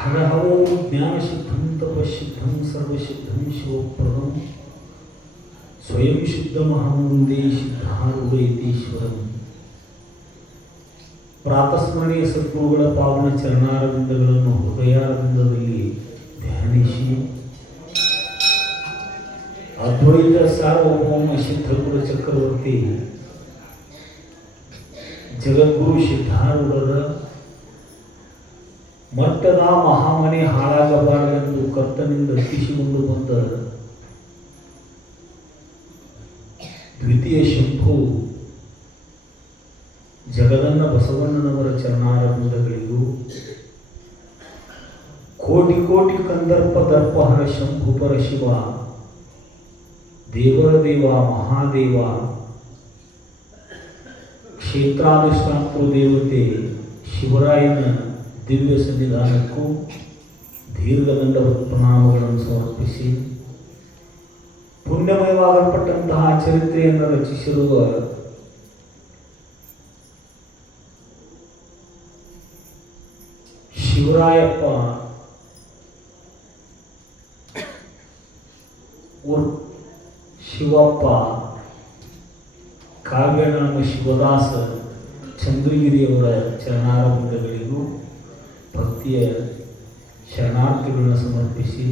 ಹರಹರೋ ಜ್ಞಾನಸಿದ್ಧಂ ತಪಸಿದ್ಧಂ ಸರ್ವಸಿದ್ಧಂ ಶಿವಪ್ರದಂ ಸ್ವಯಂ ಸಿದ್ಧಮಹಮುಂದೇ ಸಿದ್ಧಾರೂಢೈತೀಶ್ವರಂ. ಪ್ರಾತಸ್ಮರಣೀಯ ಸದ್ಗುರುಗಳ ಪಾವನ ಚರಣಾರವಿಂದಗಳನ್ನು ಹೃದಯಾರವಿಂದದಲ್ಲಿ ಧ್ಯಾನಿಸಿ ಅದ್ವೈತ ಸಾರ್ವಭೌಮ ಸಿದ್ಧಗುರು ಚಕ್ರವರ್ತಿ ಜಗದ್ಗುರು ಸಿದ್ಧಾರೂಢರ ಮಟ್ಟದ ಮಹಾಮನೆ ಹಾಳಾಗಬಾರದೆಂದು ಕರ್ತನಿಂದ ಅರ್ಪಿಸಿಕೊಂಡು ಬಂದ ದ್ವಿತೀಯ ಶಂಭು ಜಗದನ್ನ ಬಸವಣ್ಣನವರ ಚರಣಾರವಿಂದಗಳಿಗೂ ಕೋಟಿ ಕೋಟಿ ಕಂದರ್ಪ ದರ್ಪಹರ ಶಂಭುಪರ ಶಿವ ದೇವರ ದೇವ ಮಹಾದೇವ ಕ್ಷೇತ್ರಾಧಿಷ್ಠಾತೃ ದೇವತೆ ಶಿವರಾಯನ ದಿವ್ಯ ಸನ್ನಿಧಾನಕ್ಕೂ ದೀರ್ಘದಂಡ ಪ್ರಣಾಮಗಳನ್ನು ಸಮರ್ಪಿಸಿ ಪುಣ್ಯಮಯವಾಗಲ್ಪಟ್ಟಂತಹ ಚರಿತ್ರೆಯನ್ನು ರಚಿಸಿರುವ ಶಿವರಾಯಪ್ಪ ಶಿವಪ್ಪ ಕಾವ್ಯನಾಮ ಶಿವದಾಸ ಚಂದ್ರಗಿರಿಯವರ ಚರಣಾರವಿಂದಗಳಿಗೂ ಭಕ್ತಿಯ ಶರಣಾರ್ಥಿಗಳನ್ನು ಸಮರ್ಪಿಸಿ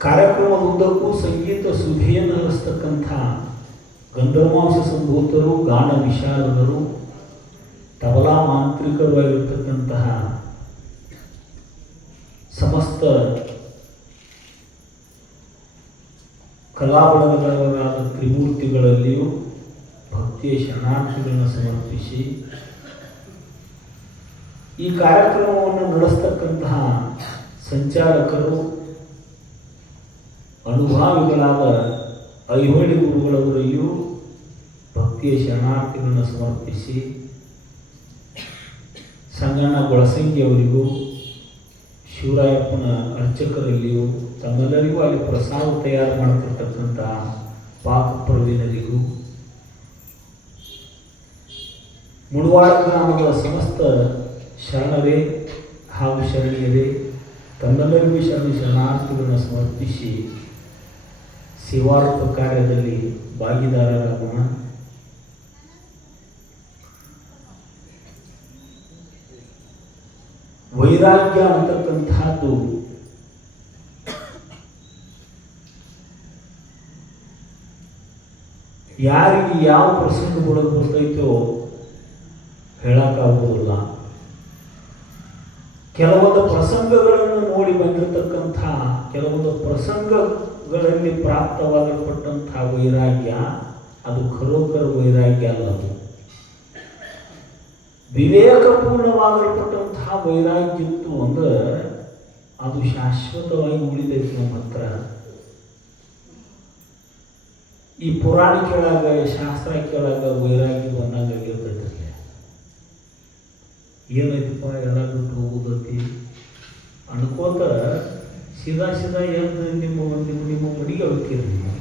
ಕಾರ್ಯಕ್ರಮದುದ್ದಕ್ಕೂ ಸಂಗೀತ ಸುಧೆಯನ್ನು ಹರಿಸ್ತಕ್ಕಂಥ ಗಂಧರ್ವಾಂಶ ಸಂಭೂತರು, ಗಾನ ವಿಶಾರದರು, ತಬಲಾ ಮಾಂತ್ರಿಕರಾಗಿರ್ತಕ್ಕಂತಹ ಸಮಸ್ತ ಕಲಾಬಳಗದವರಾದ ತ್ರಿಮೂರ್ತಿಗಳಲ್ಲಿಯೂ ಭಕ್ತಿಯ ಶರಣಾರ್ಥಿಗಳನ್ನು ಸಮರ್ಪಿಸಿ ಈ ಕಾರ್ಯಕ್ರಮವನ್ನು ನಡೆಸ್ತಕ್ಕಂತಹ ಸಂಚಾಲಕರು, ಅನುಭಾವಿಗಳಾದ ಐಹೊಳಿ ಗುರುಗಳವರಲ್ಲಿಯೂ ಭಕ್ತಿಯ ಶರಣಾರ್ಥಿಗಳನ್ನು ಸಮರ್ಪಿಸಿ ಸಂಗಣ್ಣ ಗೊಳಸಂಗಿಯವರಿಗೂ, ಶಿವರಾಯಪ್ಪನ ಅರ್ಚಕರಲ್ಲಿಯೂ ತಮ್ಮೆಲ್ಲರಿಗೂ ಅಲ್ಲಿ ಪ್ರಸಾದ ತಯಾರು ಮಾಡತಿರ್ತಕ್ಕಂಥ ಪಾಕ ಪ್ರವೀಣರಿಗೂ, ಮುಳವಾಡ ಗ್ರಾಮದ ಸಮಸ್ತ ಶರಣರೇ ಹಾಗೂ ಶರಣೀಯರೇ ತಮ್ಮೆಲ್ಲರಿಗೂ ಶರಣಾರ್ಥಿಗಳನ್ನು ಸಮರ್ಪಿಸಿ ಸೇವಾರೂಪ ಕಾರ್ಯದಲ್ಲಿ ಭಾಗಿದಾರರಾಗೋಣ. ವೈರಾಗ್ಯ ಅಂತಕ್ಕಂಥದ್ದು ಯಾರಿಗೆ ಯಾವ ಪ್ರಸಂಗ ಒಳಗೆ ಬರ್ತೈತೋ ಹೇಳಕ್ಕಾಗೋದಿಲ್ಲ. ಕೆಲವೊಂದು ಪ್ರಸಂಗಗಳನ್ನು ನೋಡಿ ಬಂದಿರತಕ್ಕಂಥ ಕೆಲವೊಂದು ಪ್ರಸಂಗಗಳಲ್ಲಿ ಪ್ರಾಪ್ತವಾಗಲ್ಪಟ್ಟಂಥ ವೈರಾಗ್ಯ ಅದು ಖರೋಖರ ವೈರಾಗ್ಯ ಅಲ್ಲ. ಅದು ವಿವೇಕಪೂರ್ಣವಾಗಲ್ಪಟ್ಟಂತಹ ವೈರಾಗ್ಯ ಇತ್ತು ಅಂದ್ರೆ ಅದು ಶಾಶ್ವತವಾಗಿ ಉಳಿದೈತಿ ನಮ್ಮ ಹತ್ರ. ಈ ಪುರಾಣ ಕೇಳಾಗ ಶಾಸ್ತ್ರ ಕೇಳಾಗ ವೈರಾಗ್ಯ ಬಂದಂಗಾಗಿರ್ತೈತಿ. ಏನೈತಪ್ಪ ಎಲ್ಲ ಬಿಟ್ಟು ಹೋಗುದತಿ ಅನ್ಕೋತ ಸೀದಾ ಎದ್ದು ನಿಮ್ಮ ಮಡಿಗೆ ಹೋಗ್ತೀರಿ. ನೀವು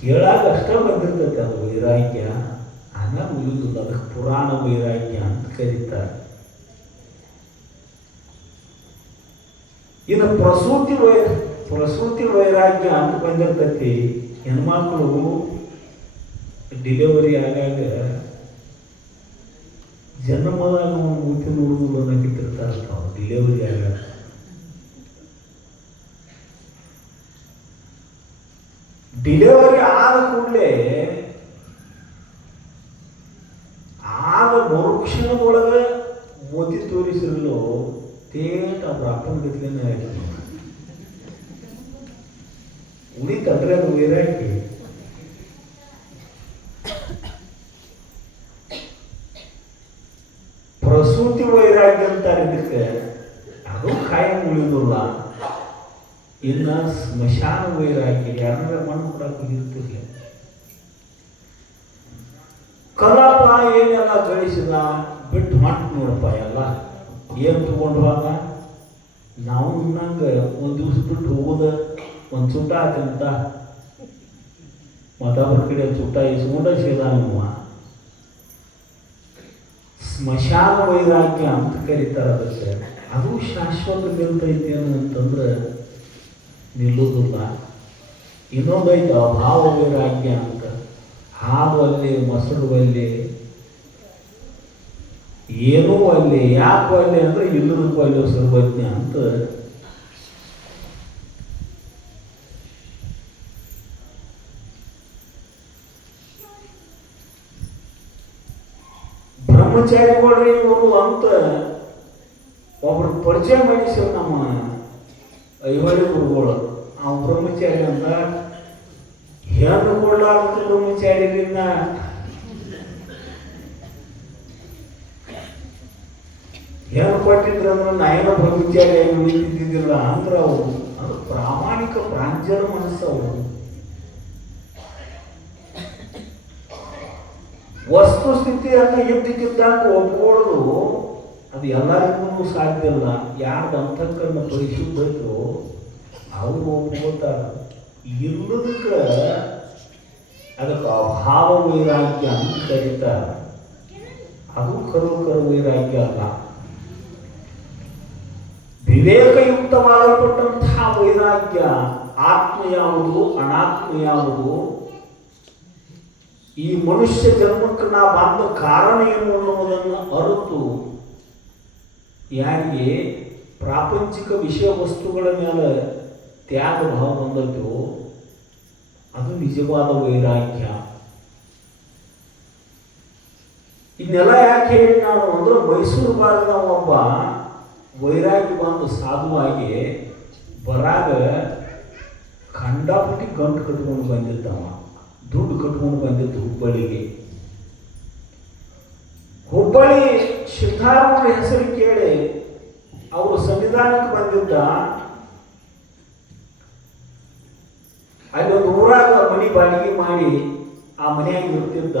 ಕೇಳಾಗ ಅಷ್ಟ ಬಂದಿರ್ತೈತೆ ಅದು ವೈರಾಗ್ಯ. ಆಮೇಲೆ ಉಳಿದುದು ಅದಕ್ಕೆ ಪುರಾಣ ವೈರಾಗ್ಯ ಅಂತ ಕರೀತಾರೆ. ಇನ್ನು ಪ್ರಸೂತಿ ವೈರಾಗ್ಯ ಅಂತ ಬಂದಿರ್ತೈತಿ. ಹೆಣ್ಮಕ್ಳು ಡಿಲಿವರಿ ಆಗಾಗ ಜನ್ಮದಾಗ ಮೂತಿ ನೋಡುವುದು ಅನ್ನಕ್ಕಿರ್ತಾರೆ. ತಾವು ಡಿಲಿವರಿ ಆಗಾಗ ಡಿಲಿವರಿ ಆದ ಕೂಡಲೇ ಆದ ಮರುಕ್ಷಣದೊಳಗೆ ಮೋತಿ ತೋರಿಸಿರಲು ತೇಟ ಅಪ್ಪನ ಗತ್ಲೇನೆ ಆಗಿ ಉಳಿತಂದ್ರೆ ಅದು ವೈರಾಗ್ಯ. ಪ್ರಸೂತಿ ವೈರಾಗ್ಯ ಅಂತಾರೆ ಇದಕ್ಕೆ. ಅದು ಕಾಯಂ ಉಳಿದಿಲ್ಲ. ಇನ್ನು ಸ್ಮಶಾನ ವೈರಾಗ್ಯ ಯಾರ ಮಣ್ಣು ಕೊಡಕ್ಕೆ ಇರ್ತಿರ್ಲಿಲ್ಲ. ಕಲಾಪ ಏನೆಲ್ಲ ಗಳಿಸಿದ ಬಿಟ್ಟು ಮಟ್ಟು ನೋಡಪ್ಪ ಎಲ್ಲ ಏನು ತಗೊಂಡು ಹೋದ. ನಾವು ಇನ್ನಂಗೆ ಒಂದು ದಿವಸ ಬಿಟ್ಟು ಹೋಗೋದ ಒಂದು ಚೂಟ ಆಯ್ತಂತ ಮತ್ತೊಬ್ಬರ ಕಡೆ ಚೂಟ ಇಸ್ಕೊಂಡ ಸೇದ ನಿಮ್ಮ ಸ್ಮಶಾನ ವೈರಾಗ್ಯ ಅಂತ ಕರೀತಾರೆ ಅದಕ್ಕೆ. ಅದು ಶಾಶ್ವತ ನಿಲ್ತೈತಿ ಅಂತಂದ್ರೆ ನಿಲ್ಲುವುದಿಲ್ಲ. ಇನ್ನೊಂದೈತೆ ಅಭಾವ ವೈರಾಗ್ಯ ಅಂತ. ಹಾಲು ಅಲ್ಲಿ, ಮೊಸರು ಅಲ್ಲಿ, ಏನೂ ಅಲ್ಲಿ, ಯಾಕೆ ಅಲ್ಲಿ ಅಂದ್ರೆ ಇಲ್ಲದಕ್ಕೂ ಅಲ್ಲಿ ಸರ್ವಜ್ಞ ಅಂತ. ಬ್ರಹ್ಮಚಾರಿಗಳು ಇವರು ಅಂತ ಒಬ್ರು ಪರಿಚಯ ಮಾಡಿಸಿವ್ ನಮ್ಮ ಐಹೊಳೆ ಗುರುಗಳು. ಆ ಬ್ರಹ್ಮಚಾರಿ ಅಂತ ಹೆಣ್ಣು ಕೊಡ್ಲಾರ್ದ ಬ್ರಹ್ಮಚಾರಿನ ಹೆಣ್ಣು ಕೊಟ್ಟಿದ್ರಂದ್ರೆ ನಯನ ಬ್ರಹ್ಮಚಾರಿಯಾಗಿ ಉಳಿತಿದ್ದಿದ್ದಿಲ್ಲ ಅಂದ್ರೆ ಅವರು ಅದು ಪ್ರಾಮಾಣಿಕ ಪ್ರಾಂಜಲ ಮನಸ್ಸು. ಅವರು ವಸ್ತುಸ್ಥಿತಿಯನ್ನು ಇದ್ದಕ್ಕಿದ್ದಾಗ ಒಪ್ಕೊಳ್ಳೋದು ಅದು ಎಲ್ಲರಿಗೂ ಸಾಧ್ಯ ಇಲ್ಲ. ಯಾರ್ದು ಅಂತಃಕರಣ ಪರಿಶುದ್ಧರು ಅವರು ಒಪ್ಕೋತಾರೆ. ಇಲ್ಲದಕ್ಕೆ ಅದಕ್ಕೆ ಅಭಾವ ವೈರಾಗ್ಯ ಅಂತ ಕರೀತಾರೆ. ಅದು ಕರು ವೈರಾಗ್ಯ ಅಲ್ಲ. ವಿವೇಕಯುಕ್ತವಾಗಲ್ಪಟ್ಟಂತಹ ವೈರಾಗ್ಯ ಆತ್ಮ ಯಾವುದು, ಅನಾತ್ಮ ಯಾವುದು, ಈ ಮನುಷ್ಯ ಜನ್ಮಕ್ಕೆ ನಾ ಬಂದ ಕಾರಣ ಏನು ಅನ್ನೋದನ್ನು ಅರಿತು ಯಾರಿಗೆ ಪ್ರಾಪಂಚಿಕ ವಿಷಯ ವಸ್ತುಗಳ ಮೇಲೆ ತ್ಯಾಗ ಭಾವ ಬಂದದ್ದು ಅದು ನಿಜವಾದ ವೈರಾಗ್ಯ. ಇದನ್ನೆಲ್ಲ ಯಾಕೆ ಹೇಳಿ ನಾನು ಅಂದ್ರೆ ಮೈಸೂರು ಭಾಗದ ಒಬ್ಬ ವೈರಾಗ್ಯ ಬಂದು ಸಾಧುವಾಗಿ ಬರಾಗ ಖಂಡಾಪಟ್ಟಿ ಗಂಟು ಕಟ್ಕೊಂಡು ಬಂದಿದ್ದವ. ದುಡ್ಡು ಕಟ್ಕೊಂಡು ಬಂದಿದ್ದು ಹುಬ್ಬಳ್ಳಿಗೆ. ಹುಬ್ಬಳ್ಳಿ ಸಿದ್ಧಾರೂಢರ ಹೆಸರು ಕೇಳಿ ಅವರು ಸಂವಿಧಾನಕ್ಕೆ ಬಂದಿದ್ದ. ಅಲ್ಲಿ ಒಂದು ಊರಾಗ ಮನೆ ಬಾಡಿಗೆ ಮಾಡಿ ಆ ಮನೆಯಾಗ ಇರ್ತಿದ್ದ.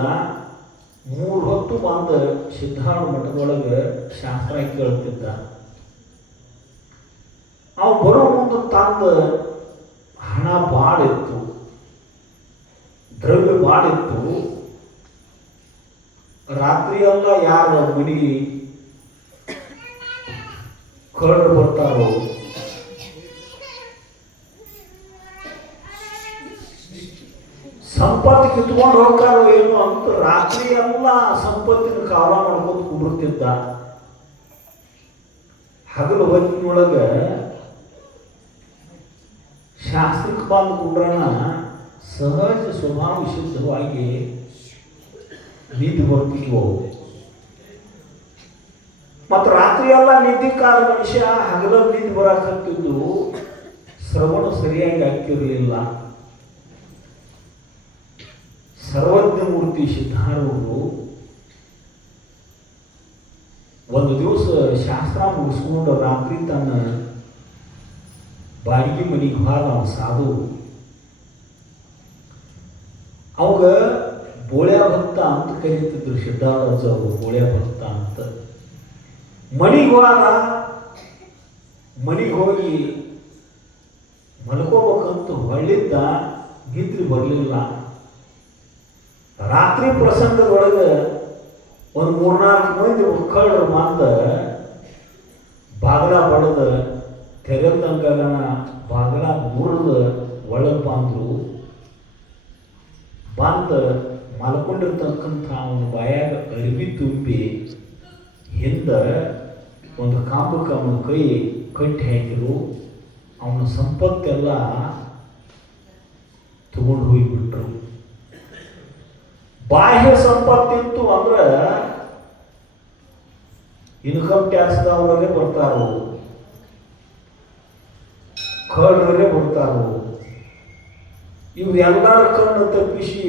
3 ಹೊತ್ತು ಬಂದು ಸಿದ್ಧಾರೂಢ ಮಠದೊಳಗೆ ಶಾಸ್ತ್ರ ಕೇಳ್ತಿದ್ದ. ಅವು ಬರೋ ಮುಂದೆ ತಂದ ಹಣ ಭಾಳ ಇತ್ತು, ದ್ರವ್ಯ ಭಾಳ ಇತ್ತು. ರಾತ್ರಿ ಎಲ್ಲ ಯಾರು ಮನಿ ಕಳ್ಳರು ಬರ್ತಾರೋ, ಸಂಪತ್ತು ಕಿತ್ಕೊಂಡು ಹೋಗ್ತಾರೋ ಏನು ಅಂತ ರಾತ್ರಿ ಎಲ್ಲ ಸಂಪತ್ತಿನ ಕಾವಲ ಮಾಡ್ಕೊಂಡು ಕುಂಡಿರ್ತಿದ್ದ. ಹಗಲು ಹೊತ್ತಿನೊಳಗೆ ಶಾಸ್ತ್ರಕ್ಕೆ ಬಂದು ಕುಂಡ್ರಣ ಸಹಜ ಸ್ವಭಾವ ಶುದ್ಧವಾಗಿ ನಿದ್ದೆ ಬರ್ತಿದ್ವು. ಮತ್ತು ರಾತ್ರಿ ಎಲ್ಲ ನಿದ್ದೆ ಕಾಲ ಮನುಷ್ಯ ಹಗಲ ನಿದ್ದೆ ಬರಾಕತ್ತಿದ್ದು ಶ್ರವಣ ಸರಿಯಾಗಿ ಆಗ್ತಿರಲಿಲ್ಲ. ಸರ್ವಜ್ಞ ಮೂರ್ತಿ ಸಿದ್ಧಾರೂಢರು ಒಂದು ದಿವಸ ಶಾಸ್ತ್ರ ಮುಗಿಸ್ಕೊಂಡು ರಾತ್ರಿ ತನ್ನ ಬಾಡಿಗೆ ಮನೆಗೆ ಹೋದ ಸಾಧು. ಅವಾಗ ಬೋಳ್ಯಾ ಭಕ್ತ ಅಂತ ಕರೀತಿದ್ರು ಸಿದ್ಧಾರೂಢ ಅವರು. ಬೋಳ್ಯಾ ಭಕ್ತ ಅಂತ ಮನೆಗೆ ಹೋದ. ಮನೆಗೆ ಹೋಗಿ ಮಲ್ಕೋಬೇಕಂತ ಹೊಳ್ಳಿದ್ದ. ನಿದ್ರೆ ಬರಲಿಲ್ಲ. ರಾತ್ರಿ ಪ್ರಸಂಗದೊಳಗೆ ಒಂದು 3-4 ಮಂದಿ ಕಳ್ಳರು ಬಂದ ಬಾಗಲ ಬಡದ ತೆರೆದಂಗನ ಬಾಗಲ ಮುರಿದ ಒಳಗೆ ಬಂದರು. ಬಂದ ಮಲ್ಕೊಂಡಿರ್ತಕ್ಕಂಥ ಅವನ ಬಾಯಾಗ ಅರಿವಿ ತುಂಬಿ ಹಿಂದೆ ಒಂದು ಕಾಂಬಕ್ಕೆ ಅವನ ಕೈ ಕಟ್ಟಿ ಹಾಕಿರು. ಅವನ ಸಂಪತ್ತೆಲ್ಲ ತಗೊಂಡು ಹೋಗಿಬಿಟ್ರು. ಬಾಹ್ಯ ಸಂಪತ್ತಿತ್ತು ಅಂದ್ರೆ ಇನ್ಕಮ್ ಟ್ಯಾಕ್ಸ್ದವರೇ ಬರ್ತಾರೋ, ಕಳ್ಳರೇ ಬರ್ತಾರೋ. ಇವ್ರೆಲ್ಲರ ಕಣ್ಣು ತಪ್ಪಿಸಿ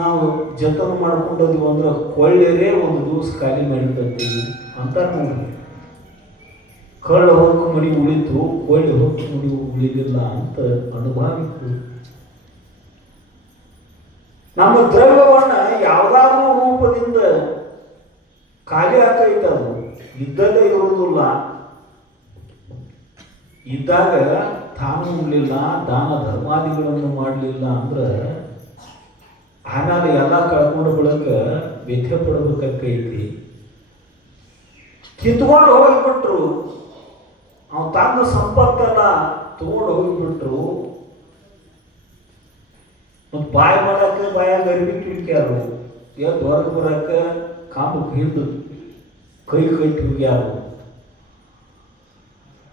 ನಾವು ಜತನ ಮಾಡ್ಕೊಂಡದ್ವಿ ಅಂದ್ರೆ ಕೊಳ್ಳೆರೇ ಒಂದು ದಿವಸ ಖಾಲಿ ಮಾಡಿರ್ತೀವಿ ಅಂತ ನೋಡಿ. ಕಳ್ಳ ಹೊಕ್ಕು ಮಡಿ ಉಳಿತು, ಕೊಳ್ಳೆ ಹೊಕ್ಕು ಮಡಿ ಉಳಿಲಿಲ್ಲ ಅಂತ ಅನುಭವಿತ್ತು. ನಮ್ಮ ದ್ರವ್ಯವನ್ನ ಯಾವುದಾದ್ರೂ ರೂಪದಿಂದ ಖಾಲಿ ಆಗ್ತೈತೆ. ಅದು ಇದ್ದಲ್ಲೇ ಇರುವುದಿಲ್ಲ. ಇದ್ದಾಗ ತಾನು ಉಣ್ಲಿಲ್ಲ, ದಾನ ಧರ್ಮಾದಿಗಳನ್ನು ಮಾಡಲಿಲ್ಲ ಅಂದ್ರೆ ಆಮೇಲೆ ಎಲ್ಲ ಕಳ್ಕೊಂಡು ಬಳಕ ವ್ಯಥೆ ಪಡಬೇಕಾಗೈತಿ. ಕಿತ್ಕೊಂಡು ಹೋಗಿಬಿಟ್ರು. ಅವ್ನು ತನ್ನ ಸಂಪತ್ತೆಲ್ಲ ತಗೊಂಡು ಹೋಗಿಬಿಟ್ರು. ಮತ್ತು ಬಾಯಿ ಮಾಡಕ್ಕೆ ಬಾಯಾಗ ಅರಿವಿ ಕಿಟ್ಕ್ಯಾರು, ಎದ್ದು ಹೊರಗೆ ಬರಕ್ಕೆ ಕಾಮಕ್ಕೆ ಹಿಂಡು ಕೈ ಕಟ್ಟಿ ಹೋಗ್ಯಾರು.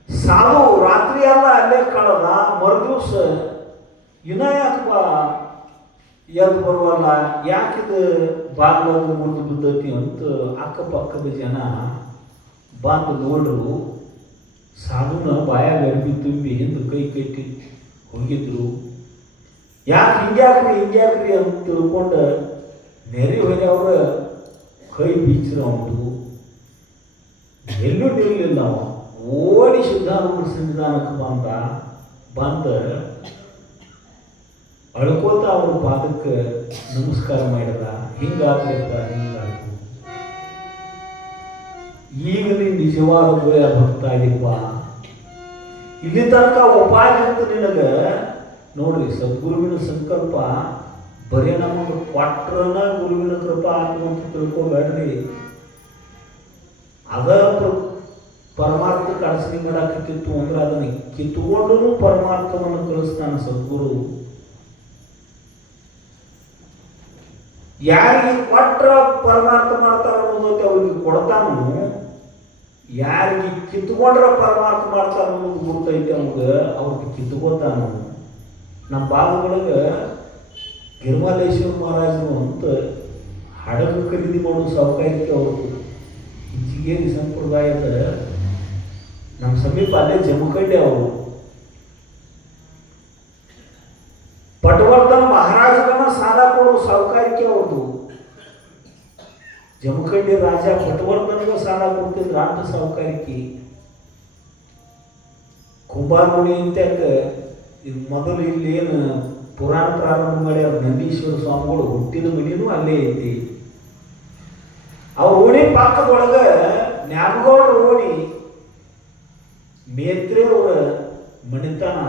ಸಾಧು ರಾತ್ರಿ ಎಲ್ಲ ಅಲ್ಲೇ ಕಳೆದ. ಮರುದಿವ್ಸ ಇನ್ನ ಯಾಕಪ್ಪ ಎದ್ದು ಬರುವಲ್ಲ, ಯಾಕಿದು ಬಾಗಿಲದು ಮುರಿದು ಬಿದ್ದತಿ ಅಂತ ಅಕ್ಕಪಕ್ಕದ ಜನ ಬಂದು ನೋಡ್ರು. ಸಾಧುನ ಬಾಯಾಗ ಅರ್ಬಿ ತುಂಬಿ ಹಿಂದೆ ಕೈ ಕಟ್ಟಿ ಹೋಗಿದ್ರು. ಯಾಕೆ ಹಿಂಗ್ಯಾಕ್ರಿ ಅಂತ ತಿಳ್ಕೊಂಡು ನೆರೆ ಹೋಗ್ಯವ್ರ ಕೈ ಬೀಚ್ರ ಉಂಟು. ಎಲ್ಲೂ ನಿಲ್ಲಲಿಲ್ಲ. ಅವ ಓಡಿ ಸಿದ್ಧಾರೂಢ ಸನ್ನಿಧಾನಕ್ಕೆ ಬಂದ ಅಳ್ಕೋತ ಅವ್ರ ಪಾದಕ್ಕೆ ನಮಸ್ಕಾರ ಮಾಡಿದ. ಹಿಂಗಾದ್ರಪ್ಪ, ಹಿಂಗಾಯ್ತು, ಈಗ ನೀನು ನಿಜವಾದ ಗುರಿಯ ಭಕ್ತ ಆಗಿಪ್ಪ. ಇಲ್ಲಿ ತನಕ ಉಪಾಯ ಅಂತ ನಿನಗೆ ನೋಡ್ರಿ. ಸದ್ಗುರುವಿನ ಸಂಕಲ್ಪ ಬರೀ ನಮಗೆ ಕೊಟ್ರನ ಗುರುವಿನ ಕೃಪಾ ಅಂತ ತಿಳ್ಕೊಬೇಡ್ರಿ. ಅದ ಪರಮಾರ್ಥ ಕಡಸಣಿ ಮಾಡಾಕಿತ್ತು ಅಂದ್ರೆ ಅದನ್ನ ಕಿತ್ಕೊಂಡು ಪರಮಾರ್ಥವನ್ನು ಕಳಿಸ್ತಾನೆ ಸದ್ಗುರು. ಯಾರಿಗೆ ಕೊಟ್ರ ಪರಮಾರ್ಥ ಮಾಡ್ತಾರ ಅನ್ನೋದಕ್ಕೆ ಅವ್ರಿಗೆ ಕೊಡ್ತಾನು, ಯಾರಿಗೆ ಕಿತ್ಕೊಂಡ್ರ ಪರಮಾರ್ಥ ಮಾಡ್ತಾರ ಅನ್ನೋದು ಗುರುತೈತೆ ಅವ್ಗೆ, ಅವ್ರಿಗೆ ಕಿತ್ಕೋತಾನು. ನಮ್ಮ ಭಾಗದೊಳಗೆ ಗಿರ್ಮಾಲೇಶ್ವರ ಮಹಾರಾಜರು ಅಂತ ಹಡಗು ಖರೀದಿ ಮಾಡೋ ಸಾಹುಕಾರಿಕೆ ಅವ್ರದ್ದು. ಜಿಗೇರಿ ಸಂಪ್ರದಾಯದ ನಮ್ಮ ಸಮೀಪ ಅಲ್ಲೇ ಜಮಖಂಡಿ ಅವರು. ಪಟವರ್ಧನ ಮಹಾರಾಜರನ್ನ ಸಾಲ ಕೊಡೋ ಸಾಹುಕಾರಿಕೆ ಅವ್ರದ್ದು. ಜಮಖಂಡಿ ರಾಜ ಪಟವರ್ಧನಿಗೆ ಸಾಲ ಕೊಡ್ತಿದ್ರು, ಆಟ ಸಾಹುಕಾರಿಕೆ. ಕುಂಬಾರಮಣಿ ಅಂತ ಮೊದಲು ಇಲ್ಲಿ ಏನು ಪುರಾಣ ಪ್ರಾರಂಭ ಮಾಡ್ಯಾರ ನಂದೀಶ್ವರ ಸ್ವಾಮಿಗಳು ಹುಟ್ಟಿದ ಮನಿನೂ ಅಲ್ಲೇ ಐತಿ. ಅವ್ರ ಓಣಿ ಪಕ್ಕದೊಳಗೆ ನ್ಯಾಮಗೌಡರ ಓಣಿ ಮೇತ್ರೆ ಅವರ ಮಣಿತನ.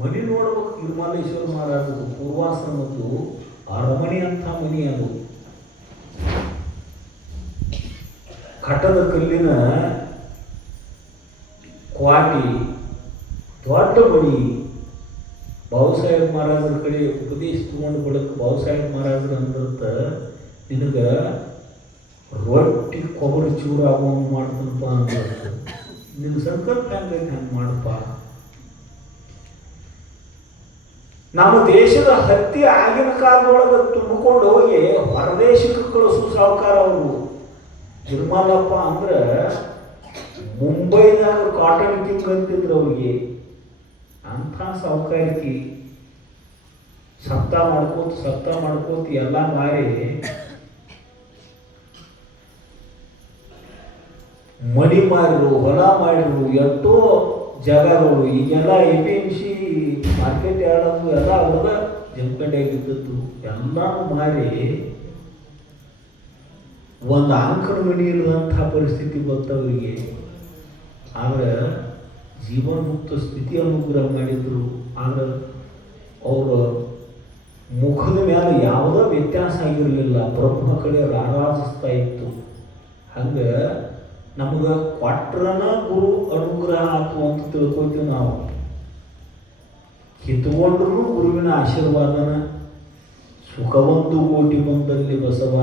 ಮನಿ ನೋಡ್ಬೇಕು. ಗಿರ್ಮಾಲೇಶ್ವರ ಮಹಾರಾಜರು ಪೂರ್ವಾಶ್ರಮದ್ದು ಅರಮನೆ ಅಂತ ಮನಿ ಅದು. ಕಟ್ಟದ ಕಲ್ಲಿನ ಕ್ವಾಟಿ, ದೊಡ್ಡ ಮನಿ. ಬಾಬುಸಾಹೇಬ್ ಮಹಾರಾಜರ ಕಡೆ ಉಪದೇಶ ತಗೊಂಡು ಬಳಿಕ ಬಾಬುಸಾಹೇಬ್ ಮಹಾರಾಜರು ಅಂದ್ರಂತ, ನಿನಗೆ ರೊಟ್ಟಿ ಕೊಬ್ಬರಿ ಚೂರ ಆಗುವಂಗೆ ಮಾಡ್ತನಪ್ಪ ಅಂತ. ನಿನ್ನ ಸಂಕಲ್ಪ ಹೆಂಗೈತೆ ಹಂಗೆ ಮಾಡಪ್ಪ. ನಮ್ಮ ದೇಶದ ಹತ್ತಿ ಆಗಿನ ಕಾಲದೊಳಗೆ ತುಂಬಿಕೊಂಡು ಹೋಗಿ ಹೊರದೇಶಕ್ಕೆ ಕಳಿಸೋ ಸಾಹುಕಾರ ಅವರು. ತಿರುಮಲಪ್ಪ ಅಂದ್ರೆ ಮುಂಬೈದಾಗ ಕಾಟನ್ ಕಿಂಗ್ ಅಂತಿದ್ರು ಅವ್ರಿಗೆ. ಅಂಥ ಸಾಹುಕಾರಿಕೆ ಸಪ್ತ ಮಾಡ್ಕೋತ ಎಲ್ಲ ಮಾರಿ ಮಡಿ ಮಾರಿರು, ಹೊಲ ಮಾಡಿರು, ಎಷ್ಟೋ ಜಾಗಗಳು. ಈಗೆಲ್ಲ APMC ಮಾರ್ಕೆಟ್ ಯಾರ್ಡದು ಎಲ್ಲ ಅವ್ರದ ಜಮಖಂಡಿಯಾಗಿದ್ದದ್ದು ಎಲ್ಲಾನು ಮಾರಿ ಒಂದು ಅಂಕಣ ಮಣಿ ಇಲ್ಲದಂಥ ಪರಿಸ್ಥಿತಿ ಬಂತವರಿಗೆ. ಆದ್ರೆ ಜೀವನ್ಮುಕ್ತ ಸ್ಥಿತಿ ಅನುಗ್ರಹ ಮಾಡಿದ್ರು. ಆದ್ರೆ ಅವರ ಮುಖದ ಮೇಲೆ ಯಾವುದೇ ವ್ಯತ್ಯಾಸ ಆಗಿರಲಿಲ್ಲ. ಬ್ರಹ್ಮ ಕಡೆ ರಾರಾಜಿಸ್ತಾ ಇತ್ತು. ಹಂಗೆ ನಮ್ಗೆ ಕೊಟ್ರನ ಗುರು ಅನುಗ್ರಹ ಆಯ್ತು ಅಂತ ತಿಳ್ಕೊತೀವಿ ನಾವು. ಕಿತ್ಕೊಂಡ್ರೂ ಗುರುವಿನ ಆಶೀರ್ವಾದನ. ಸುಖವೊಂದು ಕೋಟಿ ಬಂದಲ್ಲಿ ಬಸವ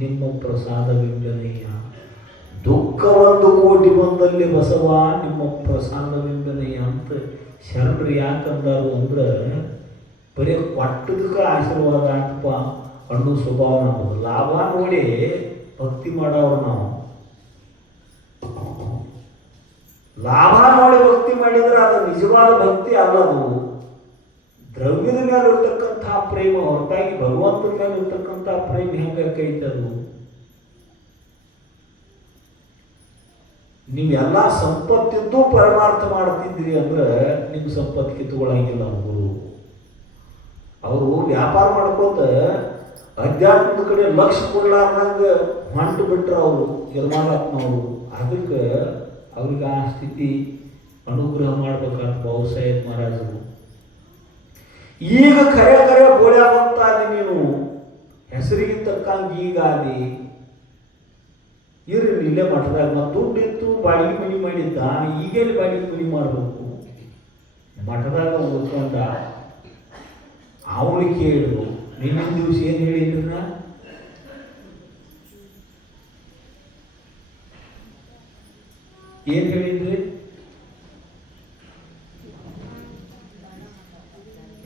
ನಿಮ್ಮ ಪ್ರಸಾದವಿಂದನೆಯ, ದುಃಖ ಒಂದು ಕೋಟಿ ಬಂದಲ್ಲಿ ಬಸವ ನಿಮ್ಮ ಪ್ರಸಾದವಿಂದನೆಯ ಅಂತ ಶರಣರು ಯಾಕಂದಾರು ಅಂದ್ರೆ ಬರೀ ಕೊಟ್ಟದಕ್ಕೆ ಆಶೀರ್ವಾದ ಆಯ್ತಪ್ಪ ಅನ್ನೋ ಸ್ವಭಾವ ನಮ್ಮದು. ಲಾಭ ನೋಡಿ ಭಕ್ತಿ ಮಾಡೋರು ನಾವು. ಲಾಭ ನೋಡಿ ಭಕ್ತಿ ಮಾಡಿದ್ರೆ ಅದು ನಿಜವಾದ ಭಕ್ತಿ ಅಲ್ಲದು. ದ್ರವ್ಯದ ಮೇಲೆ ಇರ್ತಕ್ಕಂಥ ಪ್ರೇಮ ಹೊರತಾಗಿ ಭಗವಂತನ ಮೇಲೆ ಇರ್ತಕ್ಕಂಥ ಪ್ರೇಮ ಹೆಂಗೈತದು. ನೀವೆಲ್ಲ ಸಂಪತ್ತಿದ್ದು ಪರಮಾರ್ಥ ಮಾಡ್ತಿದ್ರಿ ಅಂದ್ರೆ ನಿಮ್ಮ ಸಂಪತ್ತು ಕಿತ್ಕೊಳ್ಳಂಗಿಲ್ಲ ಗುರು. ಅವರು ವ್ಯಾಪಾರ ಮಾಡ್ಕೋತ ಅಧ್ಯಾತ್ಮದ ಕಡೆ ಲಕ್ಷ್ಯ ಕೊಡ್ಲಾರ್ದಂಗೆ ಹೊಂಟು ಬಿಟ್ರು ಅವರು ಗಿರ್ಮಾಲಪ್ಪನವರು. ಅದಕ್ಕೆ ಅವ್ರಿಗೆ ಆ ಸ್ಥಿತಿ ಅನುಗ್ರಹ ಮಾಡ್ಬೇಕಂತ ಬಾಬುಸಾಹೇಬ್ ಮಹಾರಾಜರು. ಈಗ ಖರೆ ಬೋಳ್ಯಾವಂತಾದಿ ನೀನು, ಹೆಸರಿಗೆ ತಕ್ಕಂಗೆ ಈಗಾದಿ. ಇರ್ರಿ ಇಲ್ಲೇ ಮಠದಾಗ ಮತ್ತು ದುಡ್ಡು ಇತ್ತು ಬಾಡಿಗೆ ಮನೆ ಮಾಡಿದ್ದ, ಈಗೇನು ಬಾಡಿಗೆ ಮನೆ ಮಾಡಬೇಕು? ಮಠದಾಗ ಓದ್ಕೊಂಡ ಅವನು ಕೇಳು. ನಿನ್ನ ದಿವಸ ಏನು ಹೇಳಿದ್ರು ನಾ? ಏನು ಹೇಳಿದ್ರಿ?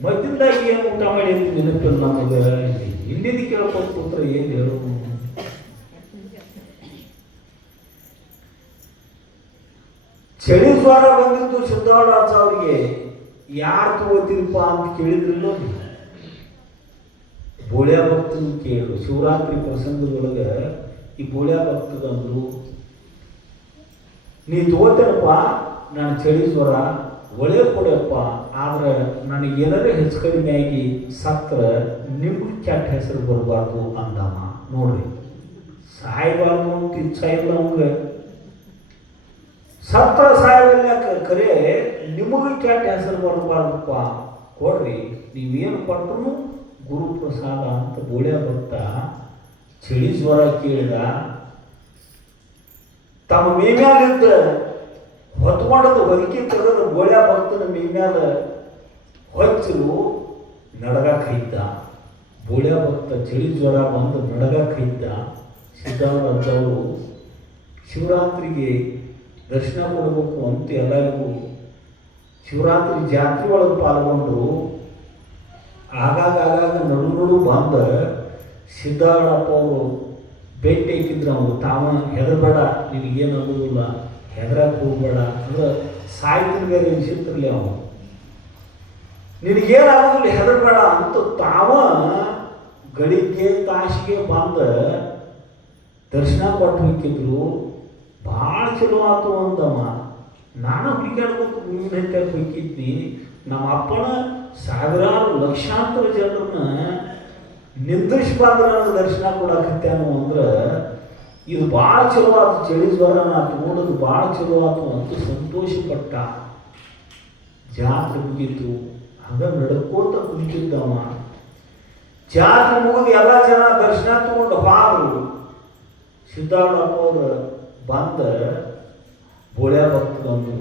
ಮಧ್ಯದಾಗ ಏನು ಊಟ ಮಾಡಿ ನೆನಪಿಲ್ಲ ನಮಗೆ. ಹಿಂದಿದ್ದು ಕೇಳ್ಕೊಂಡು ಕೂತ್ರೆ ಏನು ಹೇಳೋದು? ಚಳಿ ಜ್ವರ ಬಂದಿದ್ದು ಸಿದ್ಧಾರ್ಥ ಅವರಿಗೆ ಯಾರು ತಗೋತೀರಪ್ಪ ಅಂತ ಕೇಳಿದ್ರಿಲ್ಲ. ಬೋಳ್ಯಾ ಭಕ್ತನ ಕೇಳು. ಶಿವರಾತ್ರಿ ಪ್ರಸಂಗದೊಳಗೆ ಈ ಬೋಳ್ಯಾ ಭಕ್ತದಂದ್ರು, ನೀ ತಗೋತೇನಪ್ಪ ನಾನು ಚಳಿ ಜ್ವರ ಒಳ್ಳೆ ಕೊಡಪ್ಪ, ಆದ್ರೆ ನನಗೆ ಏನಾರೇ ಹೆಚ್ಚು ಕಡಿಮೆ ಆಗಿ ಸತ್ರ ನಿಮ್ಗೆ ಕೆಟ್ಟ ಹೆಸರು ಬರಬಾರ್ದು ಅಂದಮ್ಮ. ನೋಡ್ರಿ, ಸಾಯಬಾರ್ದು ಅಂತ ಇಚ್ಛಾ ಇಲ್ಲ ಅವಂಗೆ. ಸತ್ರ ಸಾಯಲ್ಲ ಕರೆ ನಿಮಗೆ ಕೆಟ್ಟ ಹೆಸರು ಬರಬಾರ್ದಪ್ಪ, ಕೊಡ್ರಿ. ನೀವೇನು ಕೊಟ್ಟರು ಗುರುಪ್ರಸಾದ ಅಂತ ಬೋಳ್ಯಾ ಭಕ್ತ ಚಳಿ ಜ್ವರ ಕೇಳಿದ. ತಮ್ಮ ಮೇಮ್ಯಾಲಿದ್ದ ಹೊತ್ಕೊಂಡದ್ದು ಹೊದಿಕೆ ತೆಗೆದು ಬೋಳ್ಯಾ ಭಕ್ತನ ಮೇಮ್ಯಾಲ ಹೊಚ್ಚಲು ನಡಗಕ್ಕಿದ್ದ. ಬೋಳ್ಯಾ ಭಕ್ತ ಚಳಿ ಜ್ವರ ಬಂದು ನಡಗಕ್ಕಿದ್ದ. ಸಿದ್ಧಾರ್ಥವರು ಶಿವರಾತ್ರಿಗೆ ದರ್ಶನ ಕೊಡಬೇಕು ಅಂತ ಎಲ್ಲರಿಗೂ ಶಿವರಾತ್ರಿ ಜಾತ್ರೆ ಒಳಗೆ ಪಾಲ್ಗೊಂಡ್ರು. ಆಗಾಗ ನಡು ಬಂದ ಸಿದ್ಧಾರೂಢಪ್ಪ ಅವರು ಭೇಟಿ ಹಾಕಿದ್ರು. ಅವರು ತಾವ ಹೆದರಬೇಡ, ನಿನಗೇನು ಆಗೋದಿಲ್ಲ, ಹೆದರಕ್ಕೆ ಹೋಗ್ಬೇಡ ಅಂದ್ರೆ ಸಾಯ್ತಿನ ಬೇರೆ ನಿಲ್ಸಿರ್ತಿರ್ಲಿ ಅವನು. ನಿನಗೇನಾಗೋದಿಲ್ಲ, ಹೆದರಬೇಡ ಅಂತ ತಾವ ಗಳಿಗೆ ತಾಸಿಗೆ ಬಂದ ದರ್ಶನ ಕೊಟ್ಟು ಹೋಗಿದ್ರು. ಭಾಳ ಚಲೋ ಆತು ಅಂದವ. ನಾನು ಹುಡುಕಾಡ್ಬೇಕು ಭೂಮಿನ ಹತ್ಯಕ್ಕೆ ಹೋಗಿದ್ನಿ. ನಮ್ಮ ಅಪ್ಪನ ಸಾವಿರಾರು ಲಕ್ಷಾಂತರ ಜನರನ್ನ ನಿಂದ್ರಿಸ್ಬಾರ್ದು ನನಗೆ ದರ್ಶನ ಕೊಡಕತ್ಯಾನು ಅಂದ್ರೆ ಇದು ಭಾಳ ಚಲೋ ಆತು. ಚಳಿ ಜ್ವರ ನಾ ತಗೊಂಡದು ಭಾಳ ಚಲೋ ಆತು ಅಂತ ಸಂತೋಷಪಟ್ಟ. ಜಾತ್ರೆ ಮುಗೀತು. ಹಂಗ ನಡ್ಕೋತ ಕುಂತಿದ್ದವ. ಜಾತ್ರೆ ಮುಗಿದು ಎಲ್ಲ ಜನ ದರ್ಶನ ತಗೊಂಡು ಬಾದ್ರು. ಸಿದ್ಧಾರೂಢಪ್ಪ ಅವರು ಬಂದ ಬೋಳ್ಯಾ ಭಕ್ತಗೊಂಡು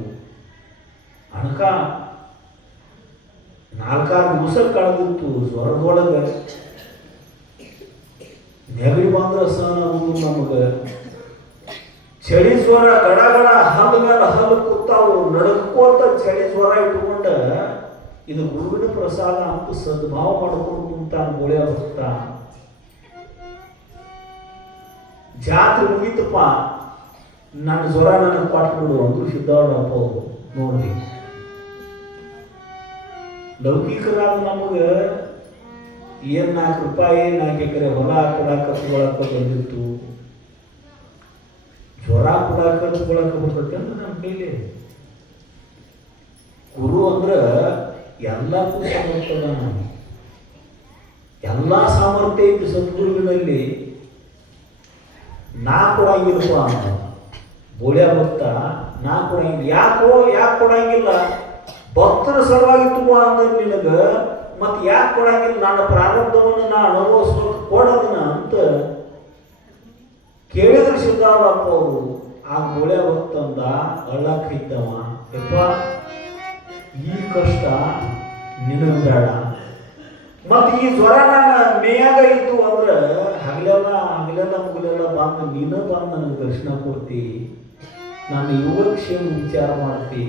ಅಣಕ 4-6 ದಿವಸ ಕಳೆದಿತ್ತು. ಸ್ವರ್ಗದೊಳಗೆ ನೆಗಡಿ ಬಂದ್ರೆ ಸಹ ನಮಗೆ ಚಳಿ ಜ್ವರ ಗಡಗಡ ಹಲ್ಲು ಮೇಲೆ ಹಲ್ಲು ಕೂತಾವು. ನಡ್ಕೋತ ಚಳಿ ಜ್ವರ ಇಟ್ಕೊಂಡ ಇದು ಗುರುವಿನ ಪ್ರಸಾದ ಅಂತ ಸದ್ಭಾವ ಮಾಡ್ಕೊಂಡು ಕುಂತಾನ ಬೋಳ್ಯಾ ಭಕ್ತ. ಜಾತ್ರೆ ಮುಗೀತಪ್ಪ, ನನ್ನ ಜ್ವರ ನನಗೆ ಕೊಟ್ಬಿಡು ಅಂದ್ರು ಸಿದ್ಧಾರೂಢಪ್ಪ ಅವರು. ನೋಡ್ರಿ, ಲೌಕಿಕರಾದ ನಮಗೆ ಏನು 4 ರೂಪಾಯಿ 4 ಎಕರೆ ಹೊಲ ಕೊಡಾಕ ಬಂದಿತ್ತು. ಜ್ವರ ಕೊಡಾಕ ಬರ್ತೈತೆ ಅಂದ್ರೆ ನಮ್ಮ ಕೈಲಿ. ಗುರು ಅಂದ್ರೆ ಎಲ್ಲಕ್ಕೂ ಸಮರ್ಥದ. ಎಲ್ಲ ಸಾಮರ್ಥ್ಯ ಐತಿ ಸದ್ಗುರುವಿನಲ್ಲಿ. ನಾ ಕೊಡಂಗಿಲ್ಲಪ್ಪ ಅಂತ ಬೋಳ್ಯಾ ಭಕ್ತ. ನಾ ಕೊಡಂಗಿಲ್ಲ. ಯಾಕೆ ಕೊಡಂಗಿಲ್ಲ? ಭಕ್ತರ ಸಲುವಾಗಿ ತುಂಬ ಅಂದ್ರೆ ನಿನಗೆ ಮತ್ತೆ ಯಾಕೆ ಕೊಡಂಗಿಲ್ಲ? ನನ್ನ ಪ್ರಾರಬ್ಧವನ್ನು ನಾ ಅನುಭವಿಸ್ಬೇಕು, ಕೊಡೋದನ್ನ ಅಂತ ಕೇಳಿದ್ರೆ ಸಿದ್ಧಾರೂಢಪ್ಪ ಅವರು ಆ ಬೋಳ್ಯಾ ಭಕ್ತಂದ ಅಳ್ಳಕ್ಕಿದ್ದವ. ಯಪ್ಪ, ಈ ಕಷ್ಟ ನಿನಗೆ ಬೇಡ, ಮತ್ತು ಈ ಜ್ವರ ನನ್ನ ಮೇಯಾಗ ಇತ್ತು ಅಂದ್ರೆ ಹಗಲೆಲ್ಲ ಮುಗಲೆಲ್ಲ ಬಂದು ನೀನು ಬಂದು ನನಗೆ ದರ್ಶನ ಕೊಡ್ತಿ, ನಾನು ಯೋಗಕ್ಷೇಮ ವಿಚಾರ ಮಾಡ್ತಿ.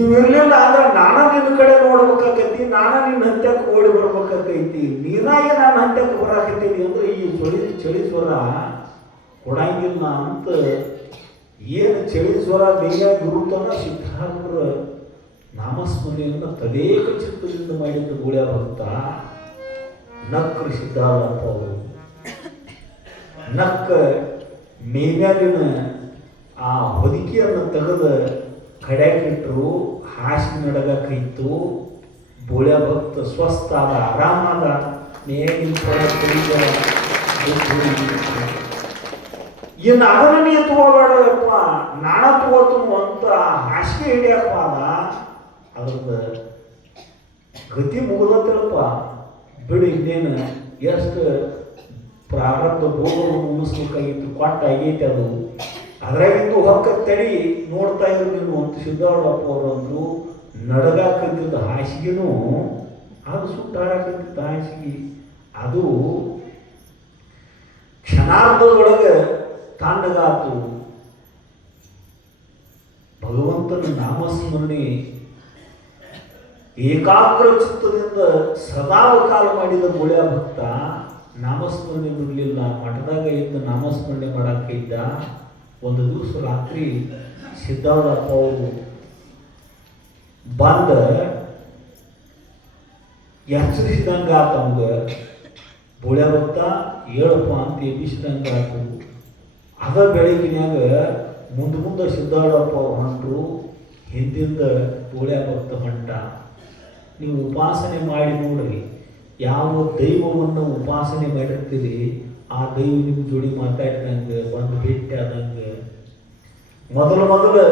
ಇವಿರ್ಲಿಲ್ಲ ಅಂದ್ರೆ ನಾನ ನಿನ್ನ ಕಡೆ ನೋಡ್ಬೇಕಾಕೈತಿ, ನಾನ ನಿನ್ನ ಹತ್ಯಕ್ಕೆ ಓಡಿ ಬರ್ಬೇಕಾಕೈತಿ. ನೀನಾಗೆ ನನ್ನ ಹತ್ಯಕ್ಕೆ ಬರಾಕೈತಿ ಅಂದ್ರೆ ಈ ಚಳಿ ಜ್ವರ ಕೊಡಂಗಿಲ್ಲ ಅಂತ ಏನು ಚಳಿ ಜ್ವರ ಬೇಗ ಇರುತ್ತಲ್ಲ ಸಿದ್ಧಾರೂಢರ ನಾಮಸ್ಮರಣೆಯನ್ನು ತದೇಕ ಚಿತ್ತದಿಂದ ಮಾಡಿದ್ದು ಬೋಳ್ಯಾ ಭಕ್ತ. ನಕ್ಕರು ಸಿದ್ಧಾರೂಢಪ್ಪ ಅವರು. ನಕ್ಕ ಮೇಮ್ಯಾಲಿನ ಆ ಹೊದಿಕೆಯನ್ನು ತೆಗೆದ ಕಡೆಗಿಟ್ಟರು. ಹಾಸಿ ನಡಗಕ್ಕಿತ್ತು. ಬೋಳ್ಯಾ ಭಕ್ತ ಸ್ವಸ್ಥ ಆದ, ಆರಾಮಾದ. ಇನ್ನು ಅದನ್ನ ನೀ ತಗೋಬೇಡಪ್ಪ, ನಾನ ತಗೋತನು ಅಂತ ಹಾಸಿಗೆ ಹಿಡಿಯಪ್ಪ ಅದ. ಅದ್ರದ್ದು ಗತಿ ಮುಗಿದತ್ತಿರಪ್ಪ. ಬಿಡು, ಇನ್ನೇನು ಎಷ್ಟು ಪ್ರಾರಬ್ಧ ಭೋಗವನ್ನು ಉಣಿಸ್ಬೇಕಾಗಿತ್ತು, ಕೊಟ್ಟ ಆಗೈತೆ ಅದು. ಅದ್ರಾಗಿದ್ದು ಹೊಕ್ಕ ತಡಿ ನೋಡ್ತಾ ಇದ್ರು ನೀವು ಅಂತ ಸಿದ್ದಾರೂಢಪ್ಪ ಅವರಂದ್ರು. ನಡಗಾಕಂತಿದ್ದ ಹಾಸಿಗೆನೂ ಅದು ಸುಟ್ಟಾಡಕಂತಿದ್ದ ಹಾಸಿಗೆ ಅದು ಕ್ಷಣಾರ್ಧದೊಳಗೆ ತಣ್ಣಗಾತು. ಭಗವಂತನ ನಾಮಸ್ಮರಣೆ ಏಕಾಗ್ರ ಚಿತ್ತದಿಂದ ಸದಾವಕಾಲ ಮಾಡಿದ ಗೋಳ್ಯ ಭಕ್ತ ನಾಮಸ್ಮರಣೆ ಬಿಡಲಿಲ್ಲ. ಮಠದಾಗ ಇದ್ದ ನಾಮಸ್ಮರಣೆ ಮಾಡಕ್ಕೆ ಇದ್ದ. ಒಂದು ದಿವಸ ರಾತ್ರಿ ಸಿದ್ದಾರೂಢಪ್ಪ ಅವರು ಬಂದ ಎಚ್ಚರಿಸಿದಂಗೆ ಆತ. ನಮ್ಗೆ ಬೋಳ್ಯ ಭಕ್ತ ಹೇಳಪ್ಪ ಅಂತ ಎಬ್ಬಿಸಿದಂಗೆ ಆತು. ಅದ ಬೆಳಗಿನ್ಯಾಗ ಮುಂದೆ ಸಿದ್ದಾರೂಢಪ್ಪ ಹೊಂಟರು, ಹಿಂದಿಂದ ಬೋಳ್ಯ ಭಕ್ತ ಹೊಂಟ. ನೀವು ಉಪಾಸನೆ ಮಾಡಿ ನೋಡ್ರಿ, ಯಾವ ದೈವವನ್ನು ಉಪಾಸನೆ ಮಾಡಿರ್ತೀರಿ ಆ ದೈವ ನಿಮ್ಮ ಜೋಡಿ ಮಾತಾಡಿದಂಗೆ ಬಂದು ಭೇಟಿ ಆದಂಗೆ. ಮೊದಲು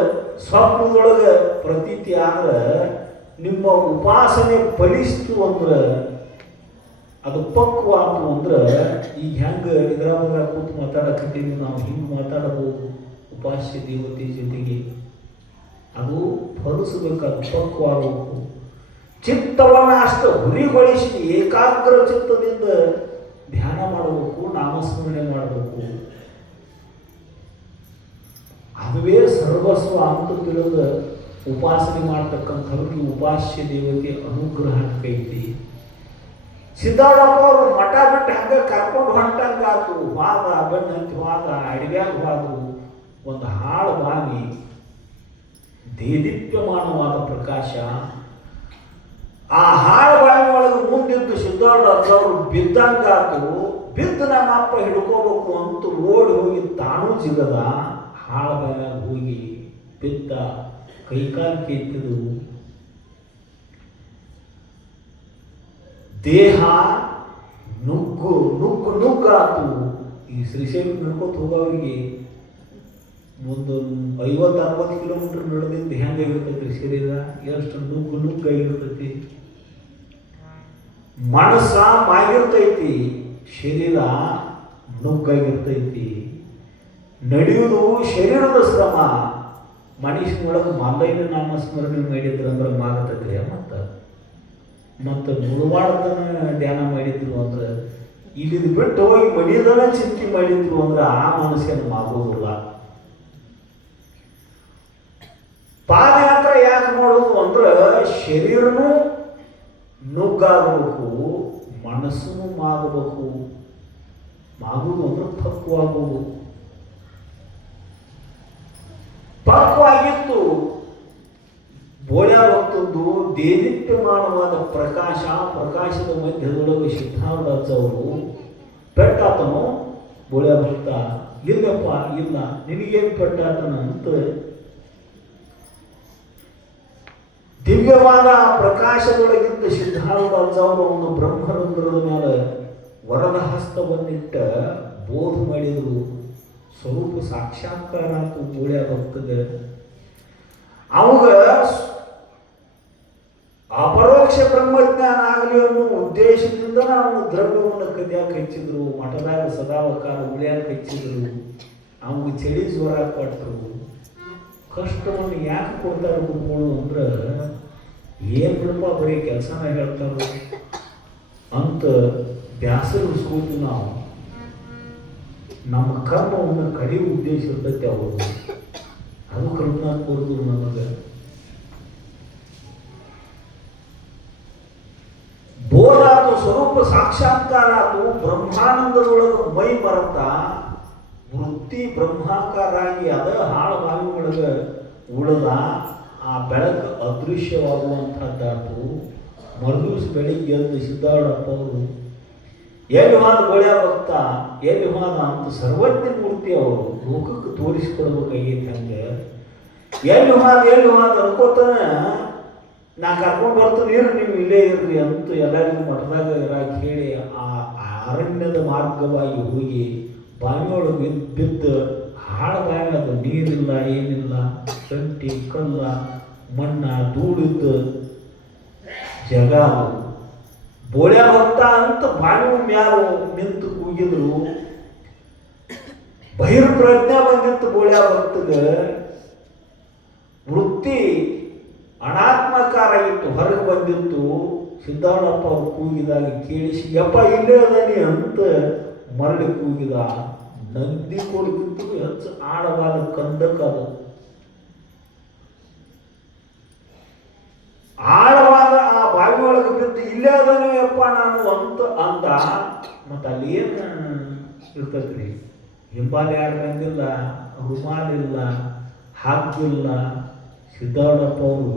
ಸ್ವಪ್ನದೊಳಗೆ ಪ್ರತೀತಿ ಆದ್ರೆ ನಿಮ್ಮ ಉಪಾಸನೆ ಫಲಿಸ್ತು ಅಂದ್ರೆ, ಅದು ಪಕ್ವಾತು ಅಂದ್ರೆ, ಈಗ ಹೆಂಗೆ ಇದ್ರಾಗ ಕೂತು ಮಾತಾಡಕತ್ತೀವಿ ನಾವು, ಹಿಂಗೆ ಮಾತಾಡಬಹುದು ಉಪಾಸ್ಯ ದೇವತೆ ಜೊತೆಗೆ. ಅದು ಫಲಿಸಬೇಕು, ಅದು ಪಕ್ವಾಗಬೇಕು. ಚಿತ್ತವನ್ನು ಅಷ್ಟು ಹುರಿಗೊಳಿಸಿ ಏಕಾಗ್ರ ಚಿತ್ತದಿಂದ ಧ್ಯಾನ ಮಾಡಬೇಕು, ನಾಮಸ್ಮರಣೆ ಮಾಡಬೇಕು. ಅದುವೇ ಸರ್ವಸ್ವ ಅಂತ ತಿಳಿದ ಉಪಾಸನೆ ಮಾಡ್ತಕ್ಕಂಥವ್ರಿಗೆ ಉಪಾಸ್ಯ ದೇವತೆ ಅನುಗ್ರಹ ಕೈತಿ. ಸಿದ್ದಾರೂಢಪ್ಪ ಅವರು ಮಠ ಬಿಟ್ಟು ಹಂಗೆ ಕರ್ಕೊಂಡು ಹೊಂಟಂಗಾತು. ವಾದ ಬೆನ್ನಂತ ವಾದ ಅಡಿಗ್ಯಾಗ ವಾದು. ಒಂದು ಹಾಳು ಬಾವಿ, ದೇದೀಪ್ಯಮಾನವಾದ ಪ್ರಕಾಶ. ಆ ಹಾಳು ಬಾವಿ ಒಳಗೆ ಮುಂದಿದ್ದು ಸಿದ್ದಾರೂಢರು ಬಿದ್ದಂಗಾತು. ಬಿದ್ದು ನಮ್ಮ ಅಪ್ಪ ಹಿಡ್ಕೋಬೇಕು ಅಂತ ಓಡಿ ಹೋಗಿ ತಾನೂ ಜಿಗದ. ಹಾಳು ಬಾವಿಯಾಗ ಹೋಗಿ ಬಿದ್ದ, ಕೈಕಾಲು ಕೆತ್ತಿದು. ದೇಹ ನುಗ್ಗಾತು. ಈ ಶ್ರೀಶೈಲ ನಡ್ಕೊತ ಹೋಗೋರಿಗೆ ಮುಂದೊಂದು 50-60 ಕಿಲೋಮೀಟರ್ ನಡೆದಿಂದ ಹೆಂಗಾಗಿರ್ತೈತಿ ಶರೀರ, ಎಷ್ಟು ನುಗ್ಗಾಗಿರ್ತೈತಿ. ಮನಸ್ಸ ಮಾಗಿರ್ತೈತಿ, ಶರೀರ ನುಗ್ಗಾಗಿರ್ತೈತಿ. ನಡೆಯುವುದು ಶರೀರದ ಶ್ರಮ. ಮನುಷ್ಯನೊಳಗೆ ಮಲ್ಲೈನ ನಾಮಸ್ಮರಣೆ ಮಾಡಿದ್ರಂದ್ರೆ ಮಾಗತೈತೆ. ಮತ್ತು ಮುಳುವಾಡ್ದನ ಧ್ಯಾನ ಮಾಡಿದ್ರು ಅಂದ್ರೆ, ಇಲ್ಲಿದು ಬಿಟ್ಟು ಹೋಗಿ ಮಡಿದನ ಚಿಂತೆ ಮಾಡಿದ್ರು ಅಂದ್ರೆ ಆ ಮನುಷ್ಯನ ಆಗೋದಿಲ್ಲ. ಪಾದಯಾತ್ರೆ ಯಾಕೆ ಮಾಡೋದು ಅಂದ್ರೆ ಶರೀರನೂ ನುಗ್ಗಾಗಬೇಕು, ಮನಸ್ಸನ್ನು ಮಾಗಬೇಕು. ಮಾಗುವುದು ಅಂದ್ರೆ ಪಕ್ವಾಗುವುದು. ಪಕ್ವಾಗಿತ್ತು ಬೋಳ್ಯ ಭಕ್ತದ್ದು ದೇದೀಪ್ಯಮಾನವಾದ ಪ್ರಕಾಶ. ಪ್ರಕಾಶದ ಮಧ್ಯದೊಳಗೆ ಸಿದ್ಧಾರೂಢರು ಪೆಟ್ಟಾತನು. ಬೋಳ್ಯ ಭಕ್ತ ಇಲ್ಲಪ್ಪ ಇಲ್ಲ, ನಿನಗೇನು ಪೆಟ್ಟಾತನ ಅಂತ ದಿವ್ಯವಾದ ಪ್ರಕಾಶದೊಳಗಿದ್ದ ಸಿದ್ಧಾರೂಢರು ಒಂದು ಬ್ರಹ್ಮರಂಧ್ರದ ಮೇಲೆ ವರದ ಹಸ್ತವನ್ನಿಟ್ಟ ಬೋಧ ಮಾಡಿದರು. ಸ್ವರೂಪ ಸಾಕ್ಷಾತ್ಕಾರ ಅಂತ ಬೋಳ್ಯ ಭಕ್ತಗೆ. ಅವಾಗ ಅಪರೋಕ್ಷ ಬ್ರಹ್ಮಜ್ಞಾನ ಆಗಲಿ ಅನ್ನೋ ಉದ್ದೇಶದಿಂದ ಅವನು ದ್ರವ್ಯವನ್ನು ಕದಿಯಾಕೆ ಹೆಚ್ಚಿದ್ರು. ಮಠದಾಗ ಸದಾವಕಾಲ ಉಳಿಯಾಕೆ ಹೆಚ್ಚಿದ್ರು. ಅವನಿಗೆ ಚಳಿ ಜ್ವರ ಕೊಟ್ಟರು. ಕಷ್ಟವನ್ನು ಯಾಕೆ ಕೊಡ್ತಾರೆ ಗುರುಗಳು ಅಂದ್ರೆ, ಏನು ಬಿಡಪ್ಪ ಬರೀ ಕೆಲಸನ ಹೇಳ್ತಾರೆ ಅಂತ ಬ್ಯಾಸರಿಸ್ಬೋದು. ನಾವು ನಮ್ಮ ಕರ್ಮವನ್ನು ಕಡಿಯೋ ಉದ್ದೇಶ ಇರ್ತೈತೆ ಅವರು. ಅದು ಕಲ್ಪನಾ ಕೊಡ್ದು ನಮಗೆ. ಬೋಧಾತು, ಸ್ವರೂಪ ಸಾಕ್ಷಾತ್ಕಾರ ಆತು. ಬ್ರಹ್ಮಾನಂದದೊಳಗೆ ಮೈ ಮರತ ವೃತ್ತಿ ಬ್ರಹ್ಮಾಕಾರ ಆಗಿ ಅದ ಹಾಳು ಬಾವಿ ಒಳಗೆ ಉಳಿದ. ಆ ಬೆಳಕು ಅದೃಶ್ಯವಾಗುವಂಥದ್ದಾತು. ಮರುದಿವಸ ಬೆಳಿಗ್ಗೆ ಎದ್ದು ಸಿದ್ದಾರೂಢಪ್ಪ ಅವರು ಎಲ್ಲಿ ಹೋದ ಬೋಳ್ಯ ಭಕ್ತ, ಎಲ್ಲಿ ಹೋದ ಅಂತ ಸರ್ವಜ್ಞ ಮೂರ್ತಿ ಅವರು ಲೋಕಕ್ಕೆ ತೋರಿಸಿಕೊಡ್ಬೇಕಾಗೈತೆ. ಹಂಗೆ ಎಲ್ಲಿ ಹೋದ ಅನ್ಕೋತಾನ, ನಾ ಕರ್ಕೊಂಡು ಬರ್ತೀನಿ ಇರ್ರಿ, ನೀವು ಇಲ್ಲೇ ಇರ್ರಿ ಅಂತ ಎಲ್ಲರಿಗೂ ಮಠದಾಗ ಇರಾಕ ಹೇಳಿ ಆ ಅರಣ್ಯದ ಮಾರ್ಗವಾಗಿ ಹೋಗಿ ಬಾವಿಯೊಳಗೆ ಬಿದ್ದು ಹಾಳು ಬಾವಿ. ಅದು ನೀರಿಲ್ಲ, ಏನಿಲ್ಲ, ಶಂಠಿ ಕಲ್ಲ ಮಣ್ಣ ಧೂಳಿದ್ದ ಜಗ. ಬೋಳ್ಯ ಭಕ್ತ ಅಂತ ಬಾವಿ ಮ್ಯಾಲ ನಿಂತು ಕೂಗಿ ಕೂಗಿದ್ರು. ಬಹಿರ್ಪ್ರಜ್ಞೆ ಬಂದಿತ್ತು ಬೋಳ್ಯಾ ಭಕ್ತಗ. ವೃತ್ತಿ ಅನಾತ್ಮಕಾರ ಇತ್ತು, ಹೊರಗೆ ಬಂದಿತ್ತು. ಸಿದ್ದಾಳಪ್ಪ ಅವ್ರು ಕೂಗಿದಾಗ ಕೇಳಿಸಿ ಯಪ್ಪ ಇಲ್ಲೇ ಅದಾನಿ ಅಂತ ಮರಳಿ ಕೂಗಿದ. ನಂದಿ ಕೊಡಕ್ಕಿಂತ ಹೆಚ್ಚು ಆಳವಾದ ಕಂದಕದು. ಆಳವಾದ ಆ ಬಾವಿ ಒಳಗೆ ಬಿದ್ದು ಇಲ್ಲೇ ಅದಾನೆ ಯಪ್ಪ ನಾನು ಅಂತ ಅಂದ. ಮತ್ತು ಅಲ್ಲಿ ಏನು ಇರ್ತೈತ್ರಿ, ಹಿಂಬಾಲ ಯಾರು ಬಂದಿಲ್ಲ, ರುಮಾಲಿಲ್ಲ, ಹಾಕಿಲ್ಲ. ಸಿದ್ದಾಳಪ್ಪ ಅವರು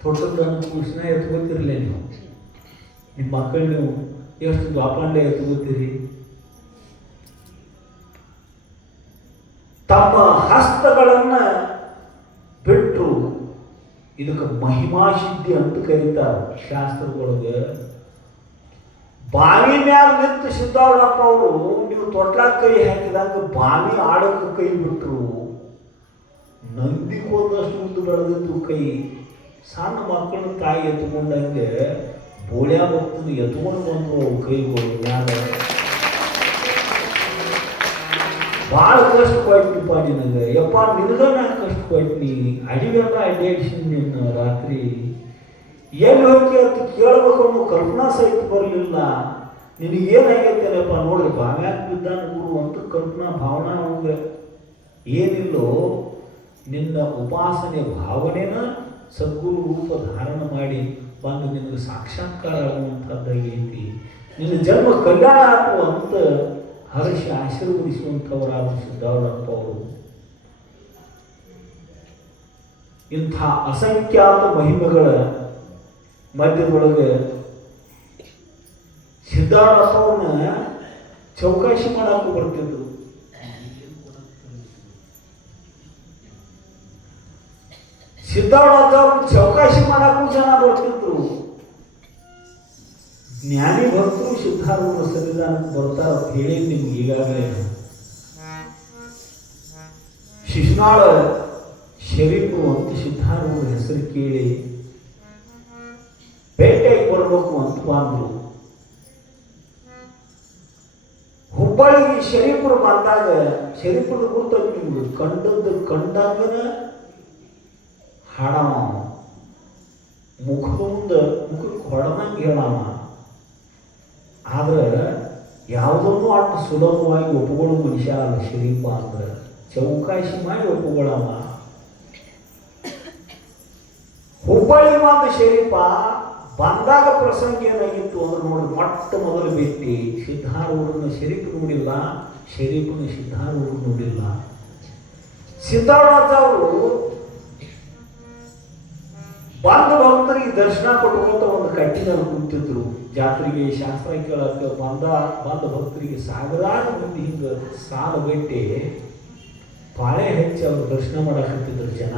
ತೊಟ್ಟದನ್ನು ಕೂಸಿನ ಎತ್ಕೋತಿರ್ಲಿ. ನೀವು ನಿಮ್ಮ ಮಕ್ಕಳು ನೀವು ಎಷ್ಟು ದ್ವಾಪಂಡೆ ಎತ್ಕೋತೀರಿ. ತಮ್ಮ ಹಸ್ತಗಳನ್ನ ಬಿಟ್ಟರು. ಇದಕ್ಕೆ ಮಹಿಮಾ ಸಿದ್ಧಿ ಅಂತ ಕರೀತಾರೆ ಶಾಸ್ತ್ರದೊಳಗೆ. ಬಾವಿ ಮ್ಯಾಲ ನಿಂತು ಸಿದ್ದಾಳಪ್ಪ ಅವರು ನೀವು ತೊಟ್ಲಾಗ ಕೈ ಹಾಕಿದಾಗ ಬಾವಿ ಆಡಕ್ಕೆ ಕೈ ಬಿಟ್ಟರು. ನಂದಿ ಹೋದಷ್ಟು ಉದ್ದು ಬೆಳೆದಿದ್ದು ಕೈ. ಸಣ್ಣ ಮಕ್ಕಳ ತಾಯಿ ಎತ್ಕೊಂಡಂಗೆ ಬೋಳ್ಯಾ ಭಕ್ತರು ಎತ್ಕೊಂಡು ಬಂದರು ಅವ್ರ ಕೈಗಳು ಮ್ಯಾಲ. ಭಾಳ ಕಷ್ಟ ಕೊಯ್ತಿಪ್ಪ ನಿನಗೆ. ಯಪ್ಪ ನಿನಗ ನಾನು ಕಷ್ಟ ಕೊಯ್ತೀನಿ. ಅಡಿವೆಲ್ಲ ಅಡ್ಡಾಡಿಸಿನಿ ನಿನ್ನ ರಾತ್ರಿ. ಎಲ್ಲಿ ಹೋಗಿ ಅಂತ ಕೇಳಬೇಕು ಅನ್ನೋ ಕಲ್ಪನಾ ಸಹಿತ ಬರಲಿಲ್ಲ. ನಿನಗೇನಾಗೈತೇನಪ್ಪ ನೋಡ್ರಿ, ಬಾವ್ಯಾಗ ಬಿದ್ದಾನ ಗುರು ಅಂತ ಕಲ್ಪನಾ ಭಾವನಾ ಅವ್ಗೆ ಏನಿಲ್ಲೋ. ನಿನ್ನ ಉಪಾಸನೆ ಭಾವನೆನ ಸದ್ಗುರು ರೂಪ ಧಾರಣ ಮಾಡಿ ಬಂದು ನಿನಗೆ ಸಾಕ್ಷಾತ್ಕಾರ ಆಗುವಂಥದ್ದಾಗೈತಿ. ನಿನ್ನ ಜನ್ಮ ಕಲ್ಯಾಣ ಆಗುವಂತ ಹರ್ಷ ಆಶೀರ್ವದಿಸುವಂಥವರಾದ ಸಿದ್ದಾಳಪ್ಪ ಅವರು. ಇಂಥ ಅಸಂಖ್ಯಾತ ಮಹಿಮೆಗಳ ಮಧ್ಯದೊಳಗೆ ಸಿದ್ದಾಳಪ್ಪ ಅವ್ರನ್ನ ಚೌಕಾಶಿ ಮಾಡಕ್ಕೂ ಬರ್ತಿದ್ರು. ಸಿದ್ದಾಳಪ್ಪ ಅವ್ರನ್ನ ಚೌಕಾಶಿ ಮಾಡಕ್ಕೂ ಜನ ಬರ್ತಿದ್ರು. ಜ್ಞಾನಿ ಭಕ್ತರು ಸಿದ್ಧಾರೂಢ ಸನ್ನಿಧಾನಕ್ಕೆ ಬರ್ತಾರ ಅಂತ ಹೇಳಿ ನಿಮ್ಗೆ ಈಗಾಗಲೇ. ಶಿಶುನಾಳ ಶರೀಫರು ಅಂತ ಸಿದ್ಧಾರೂಢ ಹೆಸರು ಕೇಳಿ ಭೇಟಿಯಾಗಿ ಬರಬೇಕು ಅಂತ ಬಂದ್ರು. ಹುಬ್ಬಳ್ಳಿಗೆ ಶರೀಫರು ಬಂದಾಗ ಶರೀಫರು ಗುರುತ ನಿಮ್ಗೆ ಕಂಡದ್ದು ಕಂಡಂಗನ ಹಾಡವ, ಮುಖದ ಮುಂದೆ ಮುಖಕ್ಕೆ ಹೊಡೆದಂಗೆ ಹೇಳವ. ಆದ್ರೆ ಯಾವುದನ್ನು ಅಷ್ಟು ಸುಲಭವಾಗಿ ಒಪ್ಪುಕೊಳ್ಳೋ ಮನುಷ್ಯ ಅಲ್ಲ ಶರೀಫ. ಅಂದ್ರೆ ಚೌಕಾಶಿ ಮಾಡಿ ಒಪ್ಪುಗಳವ. ಹುಬ್ಬಳ್ಳಿ ಬಂದ ಶರೀಫ ಬಂದಾಗ ಪ್ರಸಂಗ ಏನಾಗಿತ್ತು ಅಂದ್ರೆ ನೋಡಿ, ಮೊಟ್ಟ ಮೊದಲು ಭೇಟಿ ಸಿದ್ಧಾರೂಢನ ಶರೀಫ್ ನೋಡಿಲ್ಲ, ಶರೀಫನ ಸಿದ್ಧಾರೂಢ ನೋಡಿಲ್ಲ. ಸಿದ್ಧಾರೂಢ ಅವರು ಬಂದ ಭಕ್ತರಿಗೆ ದರ್ಶನ ಕೊಟ್ಕೊಂತ ಒಂದು ಕಟ್ಟಿನಲ್ಲಿ ಕುಂತಿದ್ರು. ಜಾತ್ರೆಗೆ ಶಾಸ್ತ್ರ ಕೇಳಕ್ಕೆ ಬಂದ ಭಕ್ತರಿಗೆ ಸಾವಿರಾರು ಮಂದಿ ಹಿಂಗೆ ಸಾಲು ಗಟ್ಟಿ ಪಾಳೆ ಹೆಚ್ಚಿ ಅವ್ರು ದರ್ಶನ ಮಾಡಕತ್ತಿದ್ರು ಜನ.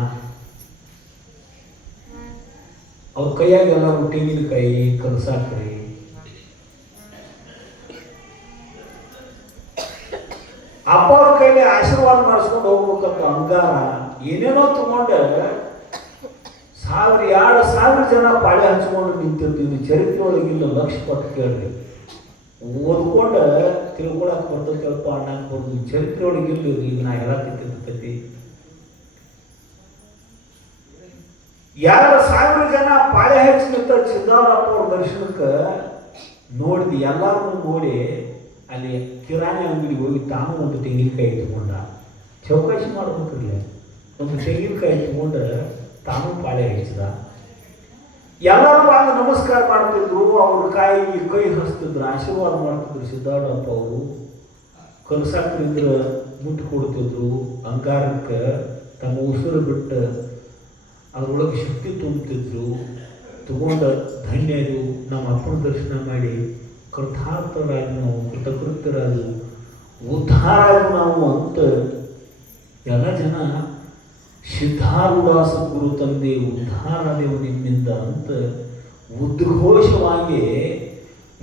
ಅವ್ರ ಕೈಯಾಗೆಲ್ಲ ತೆಂಗಿನಕಾಯಿ ಕಲಸಾಕ್ರಿ. ಅಪ್ಪ ಅವ್ರ ಕೈಲಿ ಆಶೀರ್ವಾದ ಮಾಡಿಸ್ಕೊಂಡು ಹೋಗ್ಬೇಕಂತ ಅಂಗಾರ ಏನೇನೋ ತಗೊಂಡು 1000-2000 ಜನ ಪಾಳೆ ಹಚ್ಕೊಂಡು ನಿಂತಿರ್ತೀವಿ. ಚರಿತ್ರೆ ಒಳಗಿಲ್ಲ, ಲಕ್ಷ ಪಟ್ಟು ಕೇಳ್ರಿ. ಓದ್ಕೊಂಡು ತಿಳ್ಕೊಳಕ್ ಬರ್ತೈತಲ್ಪ ಅನ್ನಕ್ಕೆ ಬರ್ದು. ಚರಿತ್ರೆ ಒಳಗಿಲ್ಲ. ಈಗ ನಾ ಹೇಳತ್ತಿರ್ತೈತಿ 2000 ಜನ ಪಾಳೆ ಹಚ್ಚಿ ನಿಂತ ಸಿದ್ದಾರಪ್ಪ ಅವ್ರ ದರ್ಶನಕ್ಕೆ ನೋಡಿದ್ವಿ. ಎಲ್ಲರೂ ನೋಡಿ ಅಲ್ಲಿ ಕಿರಾಣಿ ಅಂಗಡಿಗೆ ಹೋಗಿ ತಾನು ಒಂದು ತೆಂಗಿನಕಾಯಿ ತಗೊಂಡ. ಚೌಕಾಶಿ ಮಾಡ್ಬೇಕಿರ್ಲಿ, ಒಂದು ತೆಂಗಿನಕಾಯಿ ತಗೊಂಡು ತಾನು ಪಾಳೆ ಹಚ್ಚಿದ. ಎಲ್ಲರೂ ಬಂದು ನಮಸ್ಕಾರ ಮಾಡ್ತಿದ್ರು. ಅವ್ರ ಕೈ ಹಚ್ತಿದ್ರು, ಆಶೀರ್ವಾದ ಮಾಡ್ತಿದ್ರು. ಸಿದ್ದಾರಪ್ಪ ಅವರು ಕಲಸಾಕ್ರಿದ್ರೆ ಮುಟ್ಟು ಕೊಡ್ತಿದ್ರು. ಅಂಗಾರಕ್ಕೆ ತಮ್ಮ ಉಸಿರು ಬಿಟ್ಟು ಅದ್ರೊಳಗೆ ಶಕ್ತಿ ತುಂಬುತ್ತಿದ್ರು. ತಗೊಂಡು ಧನ್ಯರು ನಮ್ಮ ಅಪ್ಪನ ದರ್ಶನ ಮಾಡಿ ಕೃತಾರ್ಥರಾಗಿ ನಾವು, ಕೃತಕೃತ್ಯರಾಗಿ ಉದ್ಧಾರ ನಾವು ಅಂತ ಎಲ್ಲ ಜನ ಸಿದ್ಧಾರೂಢಾಸ ಗುರು ತಂದೆ ಉದ್ಧಾರದೇವು ನಿಮ್ಮಿಂದ ಅಂತ ಉದ್ಘೋಷವಾಗಿ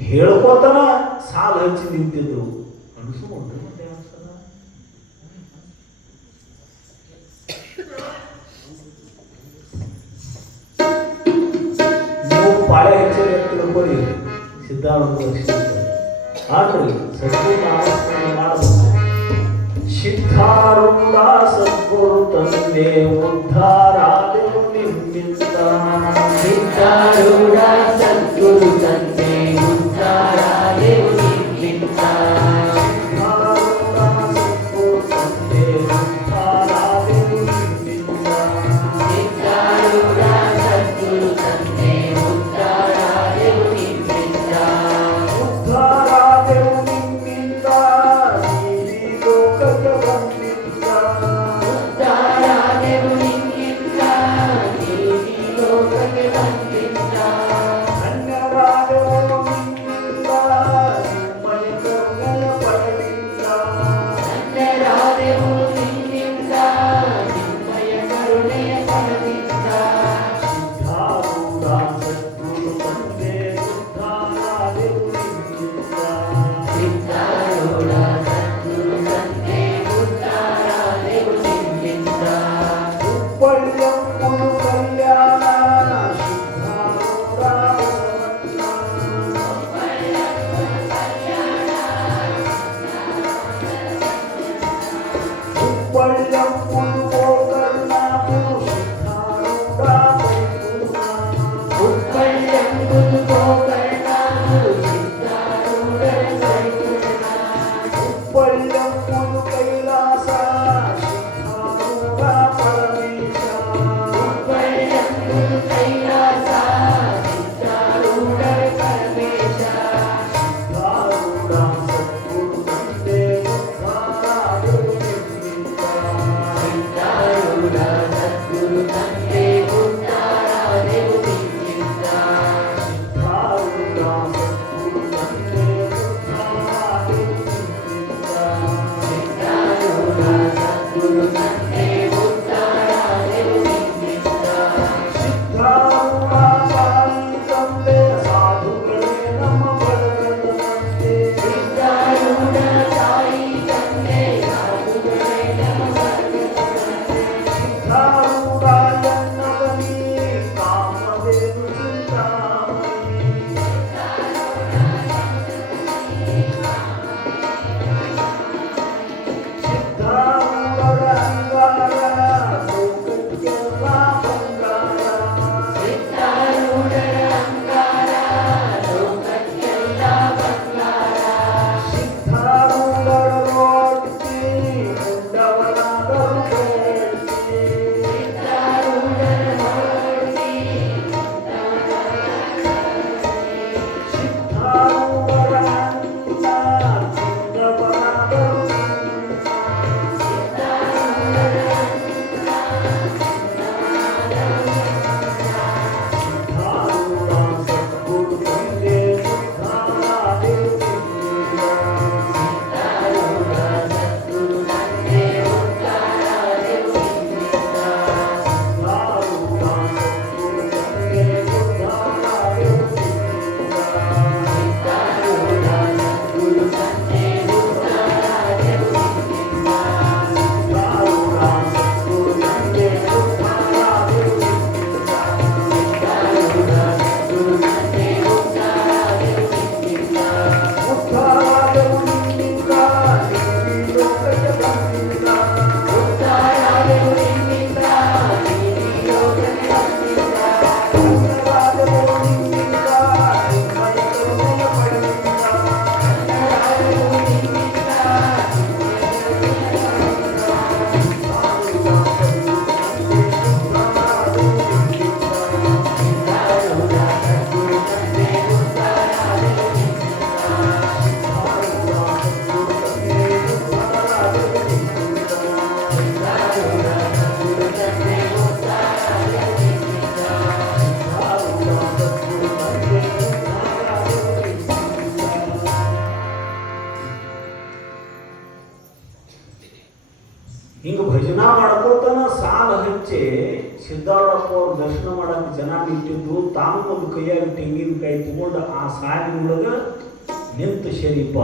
ಹೇಳ್ಕೋತನ ಸಾಲ ಹಚ್ಚಿ ನಿಂತಿದ್ರು. ಅನಿಸ್ಕೊಂಡು ಮತ್ತೆ ಅನ್ಸಲ್ಲ. ನೀವು ಪಾಳೆ ಹಚ್ಚಿ ತಿಳ್ಕೊರಿ ಸಿದ್ಧಾರೂಢ ಆಡ್ರಿ ಸದ್ಗುರು ನಾಮಸ್ಮರಣೆ ಮಾಡಬೇಕು. ಸಿದ್ಧಾರೂಢ ಸದ್ಗುರು ತಂದೆ ಉದ್ಧಾರಾದೆವು ನಿಮ್ಮಿಂದ. ಸಿದ್ಧಾರೂಢ ಸದ್ಗುರು ತಂದೆ ಉದ್ಧಾರಾದೆವು ನಿಮ್ಮಿಂದ. ಸಿದ್ಧಾರೂಢ ಸದ್ಗುರು ತಂದೆ ಉದ್ಧಾರಾದೆವು ನಿಮ್ಮಿಂದ. ಸಿದ್ಧಾರೂಢ ಸದ್ಗುರು ತಂದೆ ಉದ್ಧಾರಾದೆವು ನಿಮ್ಮಿಂದ. ಉದ್ಧಾರಾದೆವು ನಿಮ್ಮಿಂದ ಈ ಲೋಕಕ್ಕೆ ಬಂದಿದ್ದ. ಉದ್ಧಾರಾದೆವು ನಿಮ್ಮಿಂದ ಈ ಲೋಕಕ್ಕೆ ಬಂದಿದ್ದ. ಧನ್ಯರಾದೆವು ನಿಮ್ಮಿಂದ ನಿಮ್ಮಯ ಕರುಣೆಯ ಫಲದಿಂದ. ಧನ್ಯರಾದೆವು ನಿಮ್ಮಿಂದ ನಿಮ್ಮಯ ಕರುಣೆಯ ಫಲದಿಂದ. ಸಿದ್ಧಾರೂಢ ಸದ್ಗುರು ತಂದೆ ಉದ್ಧಾರಾದೆವು ನಿಮ್ಮಿಂದ. ಸಿದ್ಧಾರೂಢ ಸದ್ಗುರು ತಂದೆ ಉದ್ಧಾರಾದೆವು ನಿಮ್ಮಿಂದ. ಹುಬ್ಬಳ್ಳಿಯಂಬುದು ಕಲ್ಯಾಣ ಸಿದ್ಧಾರೂಢ ಬಸವಣ್ಣ. ಹುಬ್ಬಳ್ಳಿಯಂಬುದು ಗೋಕರ್ಣ ಸಿದ್ಧಾರೂಢ ಪರಿಪೂರ್ಣ. ಹುಬ್ಬಳ್ಳಿಯಂಬುದು ಗೋಕರ್ಣ ಸಿದ್ಧಾರೂಢ ಪರಿಪೂರ್ಣ. ಹುಬ್ಬಳ್ಳಿಯಂಬುದು ಕೈಲಾಸ ಸಿದ್ಧಾರೂಢ ಪರಮೇಶ. ಹುಬ್ಬಳ್ಳಿಯಂಬುದು ಕೈಲಾಸ ಸಿದ್ಧಾರೂಢ ಪರಮೇಶ. ಸಿದ್ಧಾರೂಢ ಸದ್ಗುರು ತಂದೆ ಉದ್ಧಾರಾದೆವು ನಿಮ್ಮಿಂದ. ಸಿದ್ಧಾರೂಢ ಸದ್ಗುರು ತಂದೆ ಉದ್ಧಾರಾದೆವು ನಿಮ್ಮಿಂದ. ಸಿದ್ಧಾರೂಢ ಸದ್ಗುರು ತಂದೆ ಉದ್ಧಾರಾದೆವು ನಿಮ್ಮಿಂದ. ಸಿದ್ಧಾರೂಢ ಸದ್ಗುರು ತಂದೆ ಉದ್ಧಾರಾದೆವು ನಿಮ್ಮಿಂದ. ಸಿದ್ಧಾರೂಢ ತಾಯಿ ತಂದೆ ಸಾಧುಗಳೇ ನಮ್ಮ ಬಳಗದ ತಂದೆ. ಸಿದ್ಧಾರೂಢ ತಾಯಿ ತಂದೆ ಸಾಧುಗಳೇ ನಮ್ಮ ವರ್ಗದ ತಂದೆ. ಸಿದ್ಧಾರೂಢ ಎನ್ನಗನಿ ಕಾಮಧೇನು ಚಿಂತಾಮಣಿ. ಸಿದ್ಧಾರೂಢರ ಅಂಗಾರ ಲೋಕಕ್ಕೆಲ್ಲ ಬಂಗಾರ. ಸಿದ್ಧಾರೂಢರ ಅಂಗಾರ ಲೋಕಕ್ಕೆಲ್ಲ ಬಂಗಾರ. ಸಿದ್ಧಾರೂಢರ ರೋಡ್ತಿ ಮುಂಡವನಾದರು ಬೇಡ್ತಿ. ಸಿದ್ಧಾರೂಢರ ಹೊರಡಿ ಸಿದ್ಧಾರೂಢರ ಅಣ್ಣ ಚಿನ್ನವನಾದರು ಸಿದ್ಧಾರೂಢ ಸದ್ಗುರು ತಂದೆ ಉದ್ಧಾರಾದೆವು ನಿಮ್ಮಿಂದ. ಸಿದ್ಧಾರೂಢ ಸದ್ಗುರು ತಂದೆ ಉದ್ಧಾರಾದೆವು ನಿಮ್ಮಿಂದ. ಸಿದ್ಧಾರೂಢ ಸದ್ಗುರು ತಂದೆ ಉದ್ಧಾರಾದೆವು ನಿಮ್ಮಿಂದ. ಸಿದ್ಧಾರೂಢ ಸದ್ಗುರು ತಂದೆ ಉದ್ಧಾರಾದೆವು ನಿಮ್ಮಿಂದ. ಸಿದ್ಧಾರೂಢ ಸದ್ಗುರು ತಂದೆ ಉದ್ಧಾರಾದೆವು ನಿಮ್ಮಿಂದ. ಸಿದ್ಧಾರೂಢ ಸದ್ಗುರು ತಂದೆ ಉದ್ಧಾರಾದೆವು ನಿಮ್ಮಿಂದ. ಉದ್ಧಾರಾದೆವು ನಿಮ್ಮಿಂದ ಈ ಲೋಕಕ್ಕೆ ಬಂದಿದ್ದ. ಉದ್ಧಾರಾದೆವು ನಿಮ್ಮಿಂದ ಈ ಲೋಕಕ್ಕೆ ಬಂದಿದ್ದ. ಧನ್ಯರಾದೆವು ನಿಮ್ಮಿಂದ ನಿಮ್ಮಯ ಕರುಣೆಯ ಫಲದಿಂದ. ಧನ್ಯರಾದೆವು ನಿಮ್ಮಿಂದ ಸಿದ್ಧಾರೂಢ ಸದ್ಗುರು ತಂದೆ ಉದ್ಧಾರಾದೆವು ನಿಮ್ಮಿಂದ. ಸಿದ್ಧಾರೂಢ ಸದ್ಗುರು ತಂದೆ ಉದ್ಧಾರಾದೆವು ನಿಮ್ಮಿಂದ. ಹಿಂಗ ಭಜನಾ ಮಾಡ್ಕೊತಾನ ಸಾಲ ಹಚ್ಚಿ ಸಿದ್ಧಾರೂಢಪ್ಪ ಅವ್ರ ದರ್ಶನ ಮಾಡಕ್ಕೆ ಜನ ನಿಂತಿದ್ದು. ತಾನು ಒಂದು ಕೈಯಾಗ ತೆಂಗಿನಕಾಯಿ ತಗೊಂಡು ಆ ಸಾಲಿನೊಳಗ ನಿಂತ ಶರೀಪ.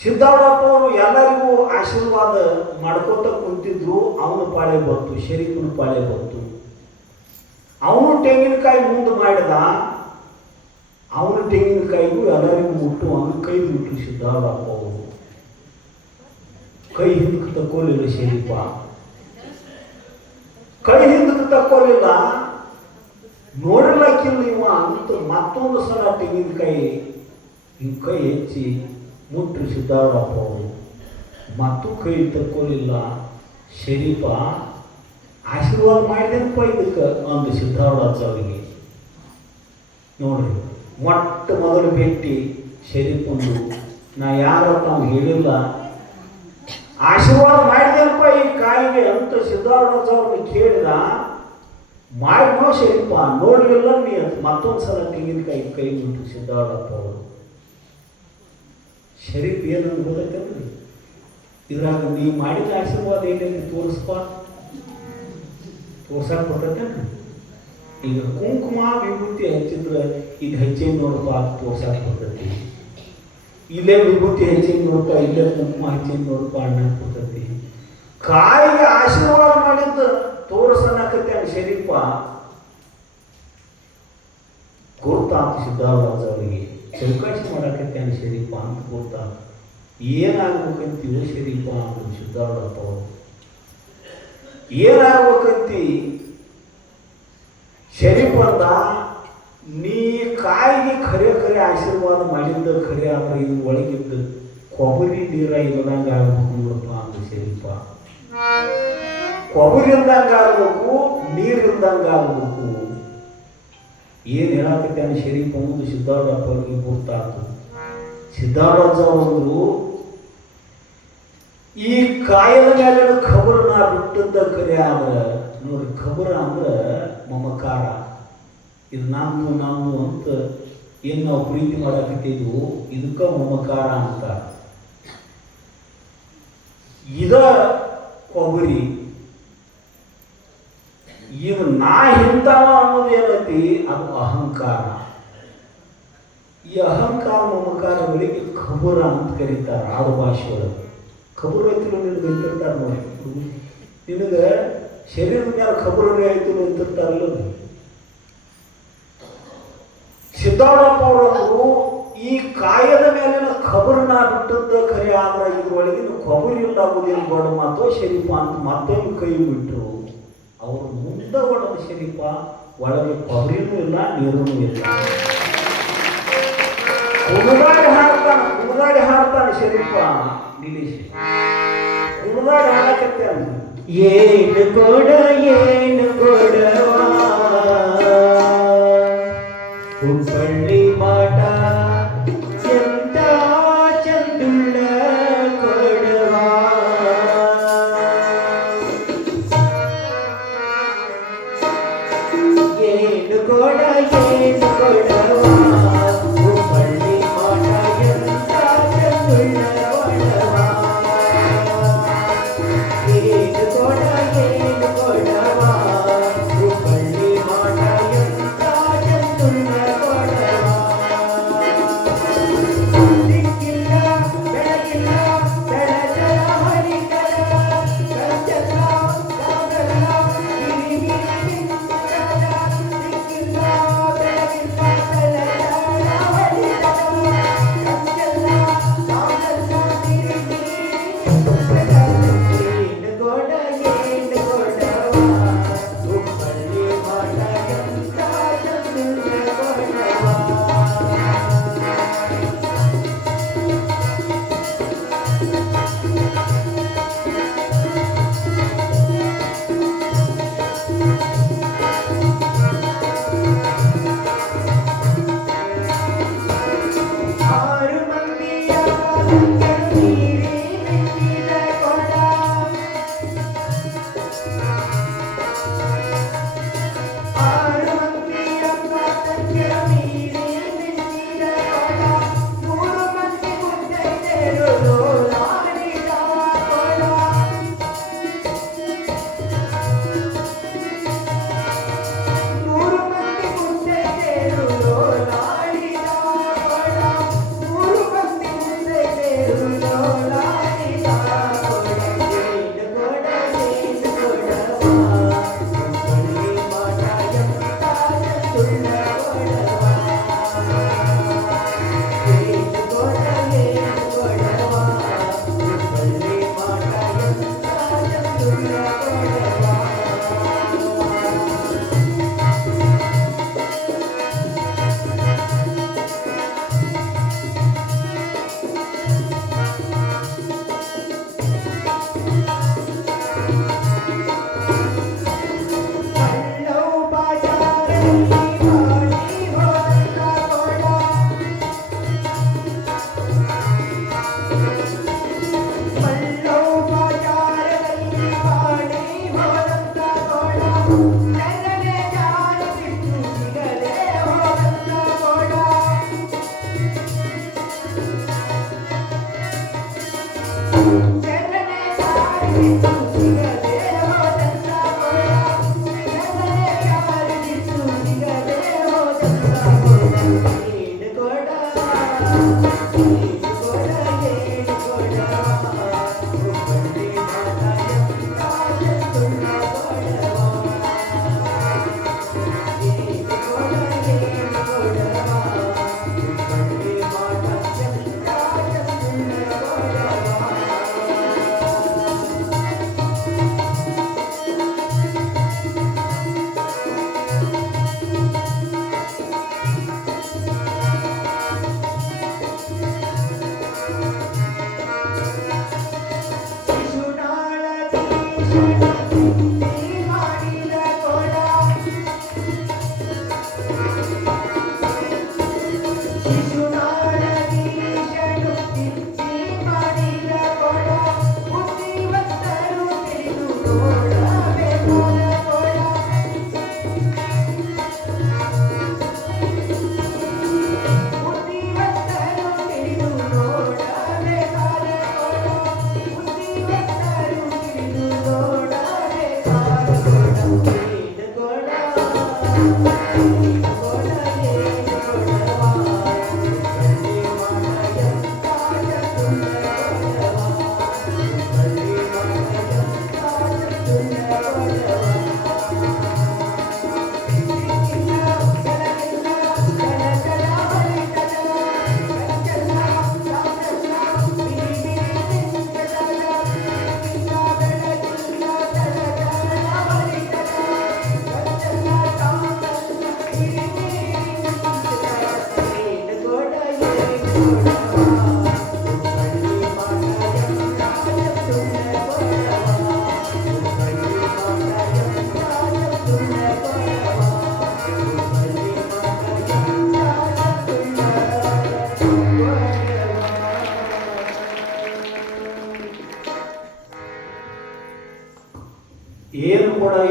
ಸಿದ್ಧಾರೂಢಪ್ಪ ಅವರು ಎಲ್ಲರಿಗೂ ಆಶೀರ್ವಾದ ಮಾಡ್ಕೋತ ಕುಂತಿದ್ರು. ಅವನ ಪಾಳೆ ಬಂತು, ಶರೀಫನ ಪಾಳೆ ಬಂತು. ಅವನು ತೆಂಗಿನಕಾಯಿ ಮುಂದೆ ಮಾಡಿದ. ಅವನ ತೆಂಗಿನಕಾಯಿಗೂ ಎಲ್ಲರಿಗೂ ಮುಟ್ಟು ಅವನು ಕೈ ಬಿಟ್ಟು ಸಿದ್ಧಾರಪ್ಪ ಅವರು ಕೈ ಹಿಂದಕ್ಕೆ ತಕ್ಕೋಲಿಲ್ಲ ಶರೀಫ, ಕೈ ಹಿಂದಕ್ಕೆ ತಕ್ಕೋಲಿಲ್ಲ. ನೋಡಿರ್ಲಾಕಿಲ್ಲ ಇವ ಅಂತ ಮತ್ತೊಂದು ಸಲ ತೆಂಗಿನಕಾಯಿ ಹಿಂಗೆ ಕೈ ಹೆಚ್ಚಿ ಮುಟ್ಟು ಸಿದ್ಧಾರಪ್ಪ ಅವರು ಮತ್ತು ಕೈ ತಕ್ಕೋಲಿಲ್ಲ. ಶರೀಫ ಆಶೀರ್ವಾದ ಮಾಡಿದೆನಪ್ಪ ಇದಕ್ಕೆ ಅಂದು ಸಿದ್ಧಾರೂಢ ಅವರಿಗೆ. ನೋಡ್ರಿ, ಮೊಟ್ಟ ಮೊದಲು ಭೇಟಿ ಶರೀಫಂದು. ನಾ ಯಾರತ್ತ ನಾವು ಹೇಳಿಲ್ಲ, ಆಶೀರ್ವಾದ ಮಾಡಿದೆನಪ್ಪ ಈ ಕಾಯಿಗೆ ಅಂತ ಸಿದ್ಧಾರೂಢ ಅವ್ರನ್ನ ಕೇಳಿದ. ಮಾಡಿನೋ ಶರೀಫ, ನೋಡಲಿಲ್ಲ ನೀ ಅಂತ ಮತ್ತೊಂದು ಸಲ ತೆಂಗಿನಕಾಯಿ ಕೈ ಮುಟ್ಟು ಸಿದ್ಧಾರೂಢಪ್ಪ ಅವರು. ಶರೀಫ್ ಏನಂದು ಗೊತ್ತೈತೇನ್ರಿ, ಇದ್ರಾಗ ನೀವು ಮಾಡಿದ ಆಶೀರ್ವಾದ ಏನೈತಿ ತೋರಿಸ್ಪ, ತೋರ್ಸಕ್ಕೆ ಬರ್ತೈತೇನ್ರಿ? ಈಗ ಕುಂಕುಮ ವಿಭೂತಿ ಹಚ್ಚಿದ್ರೆ ಇದು ಹೆಚ್ಚೇನು ನೋಡಪ್ಪ ತೋರ್ಸಕ್ಕೆ ಬರ್ತೈತಿ. ಇಲ್ಲೇ ವಿಭೂತಿ ಹೆಚ್ಚೇನು ನೋಡಪ್ಪ, ಇಲ್ಲೇ ಕುಂಕುಮ ಹೆಚ್ಚೇನು ನೋಡಪ್ಪ ಅನ್ನಕ್ಕೆ ಬರ್ತೈತಿ. ಕಾಯಿಗೆ ಆಶೀರ್ವಾದ ಮಾಡಿದ್ದು ತೋರ್ಸನ್ನಕತ್ತೆ ಶರೀಫ. ಗೊತ್ತಾತು ಸಿದ್ಧಾರೂಢ ಅವರಿಗೆ, ಚೌಕಾಶಿ ಮಾಡಕತ್ತೆ ಶರೀಫ ಅಂತ ಗೊತ್ತಾತು. ಏನಾಗ್ಬೇಕಂತೀವೋ ಶರೀಫ ಅಂತ ಸಿದ್ಧಾರೂಢಪ್ಪ ಅವರು. ಏನಾಗ್ಬೇಕಂತಿ ಶರೀಫ ಅಂದ, ನೀ ಕಾಯಿಗೆ ಖರೆ ಖರೆ ಆಶೀರ್ವಾದ ಮಾಡಿದ್ದ ಖರೆ ಆದ್ರೆ ಇದು ಒಳಗಿದ್ದ ಕೊಬ್ಬರಿ ನೀರ ಇಲ್ಲದಂಗೆ ಆಗ್ಬೇಕು ನೋಡಪ್ಪ ಅಂತ ಶರೀಫ. ಕೊಬ್ಬರಿ ಇಲ್ದಂಗೆ ಆಗ್ಬೇಕು, ನೀರು ಇಲ್ದಂಗೆ ಆಗ್ಬೇಕು. ಏನು ಹೇಳಕತ್ತೆ ಶರೀಫ ಅನ್ನೋದು ಸಿದ್ಧಾರೂಢಪ್ಪ ಅವರಿಗೆ ಗೊತ್ತಾಯ್ತು. ಸಿದ್ಧಾರೂಢ ಅವರು ಈ ಕಾಯದ ಮೇಲಿನ ಖಬರನ್ನ ಬಿಟ್ಟದ್ದ ಖರೆ ಆದ್ರೆ ನೋಡ್ರಿ, ಖಬರ ಅಂದ್ರೆ ಮಮಕಾರ. ಇದು ನಮ್ದು ನಮ್ದು ಅಂತ ಏನು ನಾವು ಪ್ರೀತಿ ಮಾಡಕತ್ತಿದ್ವು ಇದಕ್ಕ ಮಮಕಾರ ಅಂತ. ಇದ ಕೊಬ್ಬರಿ. ಇದು ನಾ ಹಿಂತಾವ ಅನ್ನೋದು ಏನೈತಿ ಅದು ಅಹಂಕಾರ. ಈ ಅಹಂಕಾರ ಮಮಕಾರಗಳಿಗೆ ಖಬರ ಅಂತ ಕರೀತಾರೆ ಆಡು ಭಾಷೆ ಒಳಗೆ. ಖಬರ್ ಐತಿಲ್ಲ ನಿನಗೆ ಅಂತಿರ್ತಾರೆ ನೋಡಿ, ನಿನಗೆ ಶರೀರದ ಮೇಲೆ ಖಬರೇ ಆಯ್ತು ಅಂತಿರ್ತಾರಲ್ಲ. ಸಿದ್ಧಾರೂಢಪ್ಪ ಅವರು ಈ ಕಾಯದ ಮೇಲಿನ ಖಬರನ್ನ ಬಿಟ್ಟದ್ದ ಖರೆ ಆದ್ರೆ ಇದ್ರೊಳಗಿನ ಖಬರ್ ಇಲ್ಲಾಗುದೇನು ಬಡ ಮಾತೋ ಶರೀಫ ಅಂತ ಮತ್ತೊಂದು ಕೈ ಬಿಟ್ಟರು. ಅವರು ಮುಂದೆ ಒಳದ ಶರೀಫ, ಒಳಗೆ ಕೊಬ್ಬರಿನೂ ಇಲ್ಲ ನೀರೂ ಇಲ್ಲ. ಕುಣಿದಾಡಿ ಹಾಡ್ತಾನೆ ಶರೀಫ. ನಿರೀಶ್ ಕುಣಿದಾಡಿ ಹಾಡಕತ್ತೆ ಅಂತ ಏನು ಕೊಡ ಏನು ಕೊಡವಾ ಹುಬ್ಬಳ್ಳಿ ಮಾಟ ಎಂತ ಚಂದುಳ್ಳ ಕೊಡವಾ ಏನು ಕೊಡ ಏನು ಕೊಡವಾ ಹುಬ್ಬಳ್ಳಿ ಮಾಟ ಎಂತ ಚಂದುಳ್ಳ ಕೊಡವಾ ಏನು ಕೊಡ ಏನು ಕೊಡವಾ ಹುಬ್ಬಳ್ಳಿ ಮಾಟ ಎಂತ ಚಂದುಳ್ಳ ಕೊಡವಾ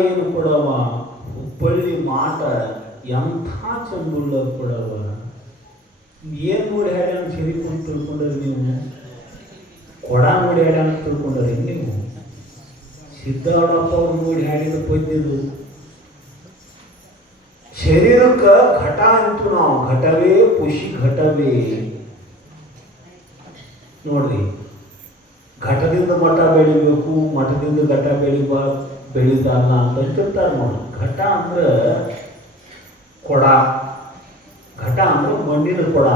ಏನು ಕೊಡವ ಹುಬ್ಬಳ್ಳಿ ಮಾಟ ಎಂಥ ಚಂದುಳ್ಳ ಕೊಡವ ಏನು ನೋಡಿ ಹೇಳಿ ಅಂತ ಸೇರಿಕೊಂಡು ತಿಳ್ಕೊಂಡ್ರಿ ನೀವು ಕೊಡ ನೋಡಿ ಹೇಳಿ ಅಂತ ತಿಳ್ಕೊಂಡ್ರಿ ನೀವು ಸಿದ್ಧಾರೂಢಪ್ಪ ಅವ್ರು ನೋಡಿ ಹೇಳಿದ ಪದ್ಯದು ಶರೀರಕ್ಕೆ ಘಟ ಅಂತು ನಾವು ಘಟವೇ ಖುಷಿ ಘಟವೇ ನೋಡ್ರಿ ಘಟದಿಂದ ಮಠ ಬೆಳಿಬೇಕು ಮಠದಿಂದ ಘಟ ಬೆಳಿತಾರಲ್ಲ ಅಂತ ಅಂತಿರ್ತಾರೆ ನೋಡಿ ಘಟ ಅಂದ್ರೆ ಕೊಡ ಘಟ ಅಂದ್ರೆ ಮಣ್ಣಿನ ಕೊಡ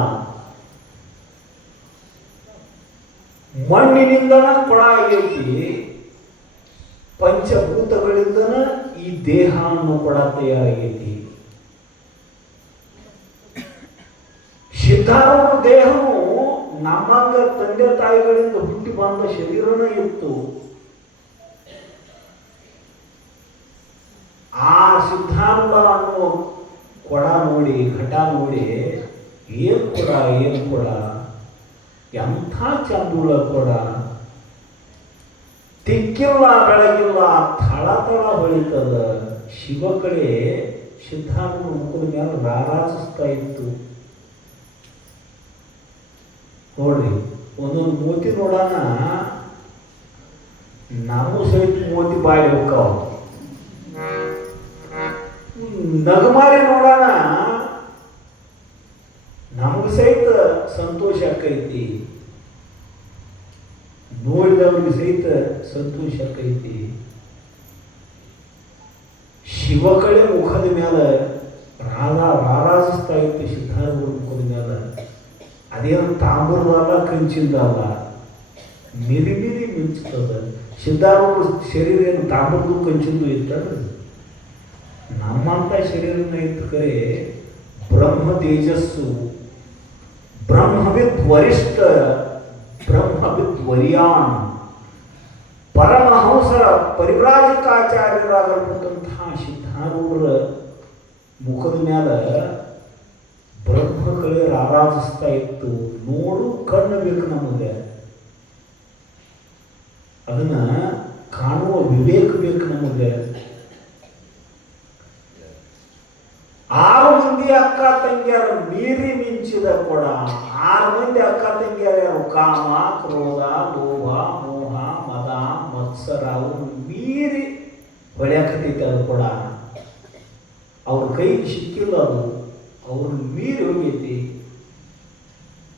ಮಣ್ಣಿನಿಂದನ ಕೊಡ ಆಗೈತಿ ಪಂಚಭೂತಗಳಿಂದನ ಈ ದೇಹ ಅನ್ನೋ ಕೊಡ ತಯಾರಾಗೈತಿ ಸಿದ್ಧಾರೂಢ ದೇಹವು ನಮ್ಮಂಗ ತಂದೆ ತಾಯಿಗಳಿಂದ ಹುಟ್ಟಿ ಬಂದ ಶರೀರನ ಇತ್ತು ಆ ಸಿದ್ಧಾರೂಢ ಅನ್ನೋ ಕೊಡ ನೋಡಿ ಘಟ ನೋಡಿ ಏನ್ ಕೊಡ ಎಂಥ ಚಂದುಳ ಕೊಡ ತಿಕ್ಕಿಲ್ಲ ಬೆಳಗಿಲ್ಲ ಥಳ ಹೊಳಿತದ ಶಿವ ಕಡೆ ಸಿದ್ಧಾರೂಢ ಮುಖದ ಮೇಲೆ ರಾರಾಜಿಸ್ತಾ ಇತ್ತು ನೋಡ್ರಿ ಒಂದೊಂದು ಮೂತಿ ನೋಡೋಣ ನಾವು ಸಹಿತ ಮೂತಿ ಬಾಯಿ ಹೋಗ್ತಾವ ನಗಮಾರಿ ನೋಡೋಣ ನಮಗ ಸಹಿತ ಸಂತೋಷ ಆಕೈತಿ ನೋಡಿದವ್ರಿಗೆ ಸಹಿತ ಸಂತೋಷ ಆಕೈತಿ ಶಿವ ಕಡೆ ಮುಖದ ಮೇಲೆ ರಾರಾಜಿಸ್ತಾ ಇತ್ತು ಸಿದ್ಧಾರೂಢ ಮುಖದ ಮೇಲೆ ಅದೇನು ತಾಮ್ರದಲ್ಲ ಕಂಚಿಂದಲ್ಲ ಮಿರಿ ಮಿಂಚುತ್ತದೆ ಸಿದ್ಧಾರೂಢ ಶರೀರ ಏನು ತಾಮ್ರದ್ದು ಕಂಚಿಂದು ಇರ್ತದೆ ನಮ್ಮಂಥ ಶರೀರನ ಇತ್ತು ಕರೆ ಬ್ರಹ್ಮ ತೇಜಸ್ಸು ಬ್ರಹ್ಮವಿದ್ ವರಿಷ್ಠ ಬ್ರಹ್ಮವಿದ್ ವರಿಯಾನ್ ಪರಮಹಂಸರ ಪರಿವ್ರಾಜಕಾಚಾರ್ಯರಾಗಲ್ಪಟ್ಟಂತಹ ಸಿದ್ಧಾರೂಢರ ಮುಖದ ಮೇಲೆ ಬ್ರಹ್ಮ ಕಲೆ ರಾರಾಜಿಸ್ತಾ ಇತ್ತು ನೋಡು ಕಣ್ಣು ಬೇಕು ನಮಗೆ ಅದನ್ನ ಕಾಣುವ ವಿವೇಕ ಬೇಕು ನಮಗೆ 6 ಮಂದಿ ಅಕ್ಕ ತಂಗಿಯರ ಮೀರಿ ಮಿಂಚಿದ ಕೊಡ 6 ಮಂದಿ ಅಕ್ಕ ತಂಗಿಯರು ಕಾಮ ಕ್ರೋಧ ಲೋಭ ಹೊಳ್ಯಾಕತೈತೆ ಅದು ಕೂಡ ಅವ್ರ ಕೈಗೆ ಸಿಕ್ಕಿಲ್ಲ, ಅದು ಅವ್ರನ್ನ ಮೀರಿ ಹೋಗೈತಿ.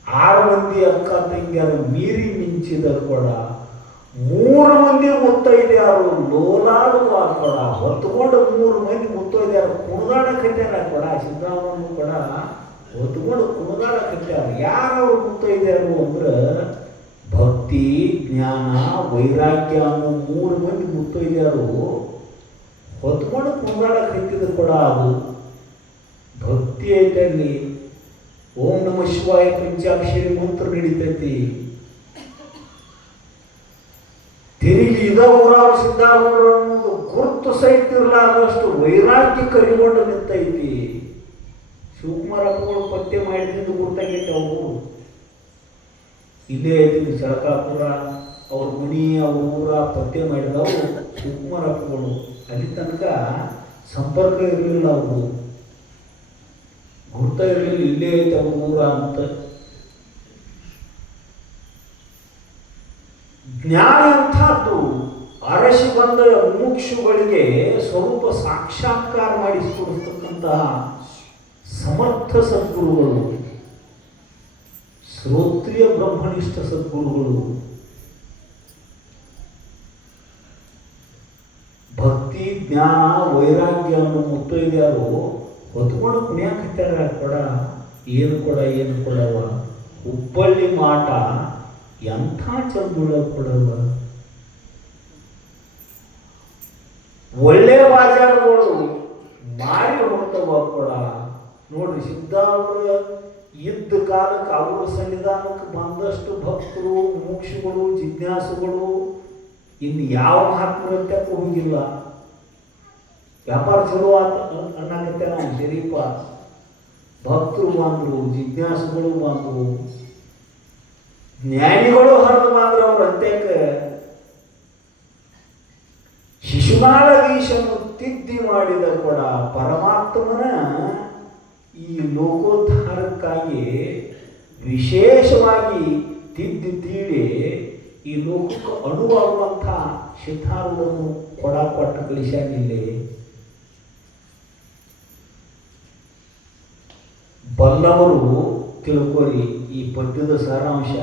6 ಮಂದಿ ಅಕ್ಕ ತಂಗಿಯಾರ ಮೀರಿ ಮಿಂಚಿದ ಕೂಡ 3 ಮಂದಿ ಮುತ್ತೈದ್ಯಾರು ಲೋಲಾಡುವ ಕೂಡ ಹೊತ್ಕೊಂಡು 3 ಮಂದಿ ಮುತ್ತೈದ್ಯಾರು ಕುಣದಾಡ ಕಟ್ಟ್ಯಾರ ಕೂಡ. ಸಿದ್ದರಾಮಯ್ಯ ಕೂಡ ಹೊತ್ಕೊಂಡು ಕುಣದಾಡ ಕಟ್ಟ್ಯಾರ. ಯಾರವ್ರು ಮುತ್ತೈದ್ಯಾರು ಅಂದ್ರೆ ಭಕ್ತಿ, ಜ್ಞಾನ, ವೈರಾಗ್ಯ ಅನ್ನೋ 3 ಮಂದಿ ಮುತ್ತೈದ್ಯಾರು ಹೊತ್ಕೊಂಡು ಕುಣದಾಡ ಕಟ್ಟಿದ ಕೂಡ. ಅದು ಭಕ್ತಿ ಐತಲ್ಲಿ. ಓಂ ನಮ ಶಿವಾಯ ಪಂಚಾಕ್ಷರಿ ಮಂತ್ರ ನಡೀತೈತಿ. ತಿರುಗಿ ಇದವರಾವ ಸಿದ್ಧಾರೂಢರು ಅನ್ನೋದು ಗುರುತು ಸಹಿತ ಇರಲಾರದಷ್ಟು ವೈರಾಗ್ಯ ಕರಿಗೊಂಡು ನಿಂತೈತಿ. ಶಿವಕುಮಾರ ಅಪ್ಪಗಳು ಪತ್ತೆ ಮಾಡಿದಿಂದ ಗುರ್ತಾಗೈತೆ ಅವು. ಇಲ್ಲೇ ಐತಿ ಚಳಕಾಪುರ ಅವ್ರ ಮನಿ ಅವ್ರ ಊರ ಪತ್ತೆ ಮಾಡಿದವು ಶಿವಕುಮಾರ ಅಪ್ಪಗಳು. ಅಲ್ಲಿ ತನಕ ಸಂಪರ್ಕ ಇರಲಿಲ್ಲ, ಅವರು ಗುರ್ತ ಇರಲಿಲ್ಲ. ಇಲ್ಲೇ ಐತೆ ಅವ್ರ ಊರ ಅಂತ. ಜ್ಞಾನ ಅಂಥದ್ದು ಅರಸಿ ಬಂದ ಮುಮುಕ್ಷುಗಳಿಗೆ ಸ್ವರೂಪ ಸಾಕ್ಷಾತ್ಕಾರ ಮಾಡಿಸಿಕೊಡ್ತಕ್ಕಂತಹ ಸಮರ್ಥ ಸದ್ಗುರುಗಳು, ಶ್ರೋತ್ರಿಯ ಬ್ರಹ್ಮನಿಷ್ಠ ಸದ್ಗುರುಗಳು. ಭಕ್ತಿ, ಜ್ಞಾನ, ವೈರಾಗ್ಯ ಅನ್ನೋ ಮುತ್ತೈದ್ಯಾರು ಹೊತ್ಕೊಂಡು ಕುಣಿಯಾಕ ಕಟ್ಟಾರ ಕೊಡ. ಏನು ಕೊಡ, ಏನು ಕೊಡವ. ಹುಬ್ಬಳ್ಳಿ ಮಾಟ ಎಂಥ ಚಂದುಳ ಕೊಡವ. ಒಳ್ಳೆ ಬಾಜಾರಗಳು ಮಾರಿ ಹೋಗ್ತವ ಕೊಡ. ನೋಡ್ರಿ, ಸಿದ್ಧಾರೂಢ ಇದ್ದ ಕಾಲಕ್ಕೆ ಅವರ ಸನ್ನಿಧಾನಕ್ಕೆ ಬಂದಷ್ಟು ಭಕ್ತರು, ಮೋಕ್ಷಗಳು, ಜಿಜ್ಞಾಸುಗಳು ಇನ್ನು ಯಾವ ಮಹಾತ್ಮರತ್ಯಕ್ಕೂ ಹೋಗಿಲ್ಲ. ವ್ಯಾಪಾರ ಚಲೋ ಅನ್ನಕತ್ತೆ ನಾವು ಶರೀಫ. ಭಕ್ತರು ಬಂದರು, ಜಿಜ್ಞಾಸುಗಳು ಬಂದರು, ಜ್ಞಾನಿಗಳು ಹರಿದು ಬಂದ್ರು ಅವ್ರ ಅಂತ್ಯಕ್ಕೆ. ಶಿಶುನಾಳದೀಶನು ತಿದ್ದಿ ಮಾಡಿದ ಕೂಡ ಪರಮಾತ್ಮನ ಈ ಲೋಕೋದ್ಧಾರಕ್ಕಾಗಿ ವಿಶೇಷವಾಗಿ ತಿದ್ದಿ ತೀಡಿ ಈ ಲೋಕಕ್ಕೆ ಅನುವಾಗುವಂಥ ಸಿದ್ಧಾರೂಢನು ಕೊಡ ಕೊಟ್ಟು ಕಳಿಸ್ಯಾನಿಲ್ಲಿ. ಬಲ್ಲವರು ತಿಳ್ಕೊರಿ, ಈ ಪದ್ಯದ ಸಾರಾಂಶ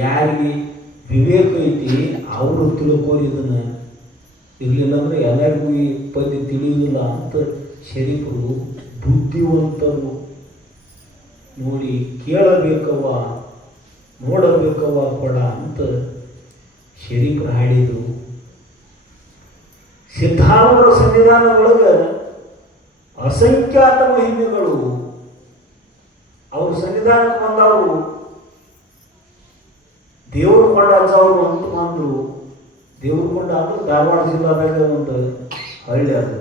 ಯಾರಿಗೆ ವಿವೇಕ ಐತಿ ಅವರು ತಿಳ್ಕೋರಿ. ಇದನ್ನು ಇರಲಿಲ್ಲ ಅಂದರೆ ಎಲ್ಲರಿಗೂ ಈ ಪದ್ಯ ತಿಳಿಯುವುದಿಲ್ಲ ಅಂತ ಶರೀಫರು ಬುದ್ಧಿವಂತರು ನೋಡಿ ಕೇಳಬೇಕವ್ವ, ನೋಡಬೇಕವ್ವ ಕೊಡ ಅಂತ ಶರೀಫರು ಹಾಡಿದರು. ಸಿದ್ಧಾರೂಢರ ಸನ್ನಿಧಾನದೊಳಗೆ ಅಸಂಖ್ಯಾತ ಮಹಿಮೆಗಳು. ಅವ್ರ ಸನ್ನಿಧಾನಕ್ಕೆ ಬಂದವರು ದೇವರಕೊಂಡ ಅಜ್ಜವರು ಅಂತ ಬಂದರು. ದೇವರಕೊಂಡ ಅಂದ್ರೆ ಧಾರವಾಡ ಜಿಲ್ಲಾದಾಗ ಒಂದು ಹಳ್ಳಿ. ಅದು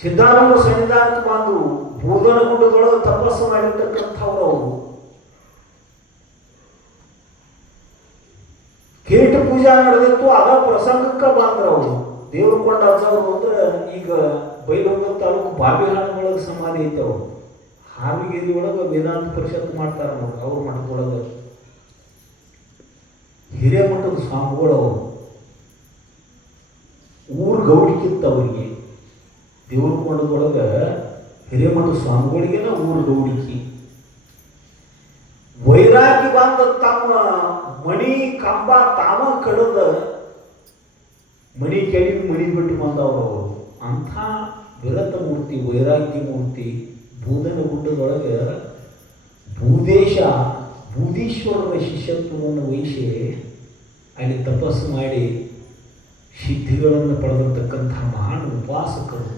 ಸಿದ್ಧಾರೂಢ ಸನ್ನಿಧಾನಕ್ಕೆ ಬಂದರು. ಬೋಧನಗುಡ್ಡದೊಳಗೆ ತಪಸ್ಸು ಮಾಡಿರ್ತಕ್ಕಂಥವ್ರು ಅವರು. ಕಿರೀಟ ಪೂಜಾ ನಡೆದಿತ್ತು, ಅದ ಪ್ರಸಂಗಕ್ಕೆ ಬಂದ್ರು ಅವರು. ದೇವರಕೊಂಡ ಅಜ್ಜವರು ಅಂದ್ರೆ ಈಗ ಬೈಲಹೊಂಗಲ ತಾಲೂಕು ಬಾವಿಹಾಳದೊಳಗೆ ಸಮಾಧಿ ಐತೆ. ಅವರು ಹಾವಿಗೇರಿ ಒಳಗೆ ವೇದಾಂತ ಪರಿಷತ್ ಮಾಡ್ತಾರೆ ನೋಡ್ರಿ. ಅವ್ರ ಮಠದೊಳಗೆ ಹಿರೇಮಠದ ಸ್ವಾಮಿಗಳು ಅವರು. ಊರು ಗೌಡಿಕಿತ್ತ ಅವರಿಗೆ. ದೇವರಕೊಂಡದೊಳಗೆ ಹಿರೇಮಠದ ಸ್ವಾಮಿಗಳಿಗೆನ ಊರು ಗೌಡಿಕಿ. ವೈರಾಗಿ ಬಂದ ತಮ್ಮ ಮಣಿ ಕಂಬ ತಾವ ಕಡದ ಮಣಿ ಕೆಳಗೆ ಮಣಿ ಬಿಟ್ಟು ಬಂದವರು ಅವರು. ಅಂಥ ವಿರತ ಮೂರ್ತಿ, ವೈರಾಗ್ಯ ಮೂರ್ತಿ. ಬೂದನ ಗುಡ್ಡದೊಳಗೆ ಬೂದೀಶ್ವರರ ಶಿಷ್ಯತ್ವವನ್ನು ವಹಿಸಿ ಅಲ್ಲಿ ತಪಸ್ಸು ಮಾಡಿ ಸಿದ್ಧಿಗಳನ್ನು ಪಡೆದಿರ್ತಕ್ಕಂಥ ಮಹಾನ್ ಉಪಾಸಕರು.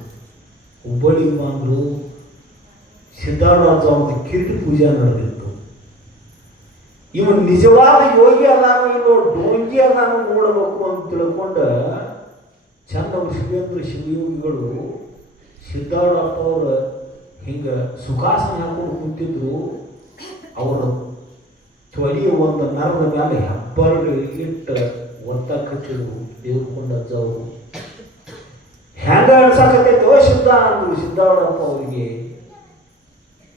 ಹುಬ್ಬಳ್ಳಿಗೆ ಬಂದರು. ಸಿದ್ಧಾರೂಢ ಅವ್ರದ್ದು ಕಿರೀಟ ಪೂಜೆ ನಡೆದಿತ್ತು. ಇವನು ನಿಜವಾದ ಯೋಗಿ ಅದಾನು ಇಲ್ಲೋ ಡೋಂಗಿ ಅದಾನು ನೋಡಬೇಕು ಅಂತ ತಿಳ್ಕೊಂಡು ಚಂದ ಶಿವೇಂದ್ರ ಶಿವಯೋಗಿಗಳು ಸಿದ್ಧಾರೂಢಪ್ಪ ಅವರು ಹಿಂಗೆ ಸುಖಾಸನ ಹಾಕೊಂಡು ಕುಂತಿದ್ರು. ಅವರು ತೊಲಿ ಒಂದು ನರದ ಮೇಲೆ ಹೆಬ್ಬರಡು ಇಟ್ಟು ಒತ್ತಾಕತ್ತಿದ್ರು. ದೇವ್ರಕೊಂಡ ಅಜ್ಜವರು ಹೆಂಗ ಅನ್ಸಾಕತ್ತೈತೋ ಸಿದ್ಧ ಅಂದ್ರು ಸಿದ್ಧಾರೂಢಪ್ಪ ಅವರಿಗೆ.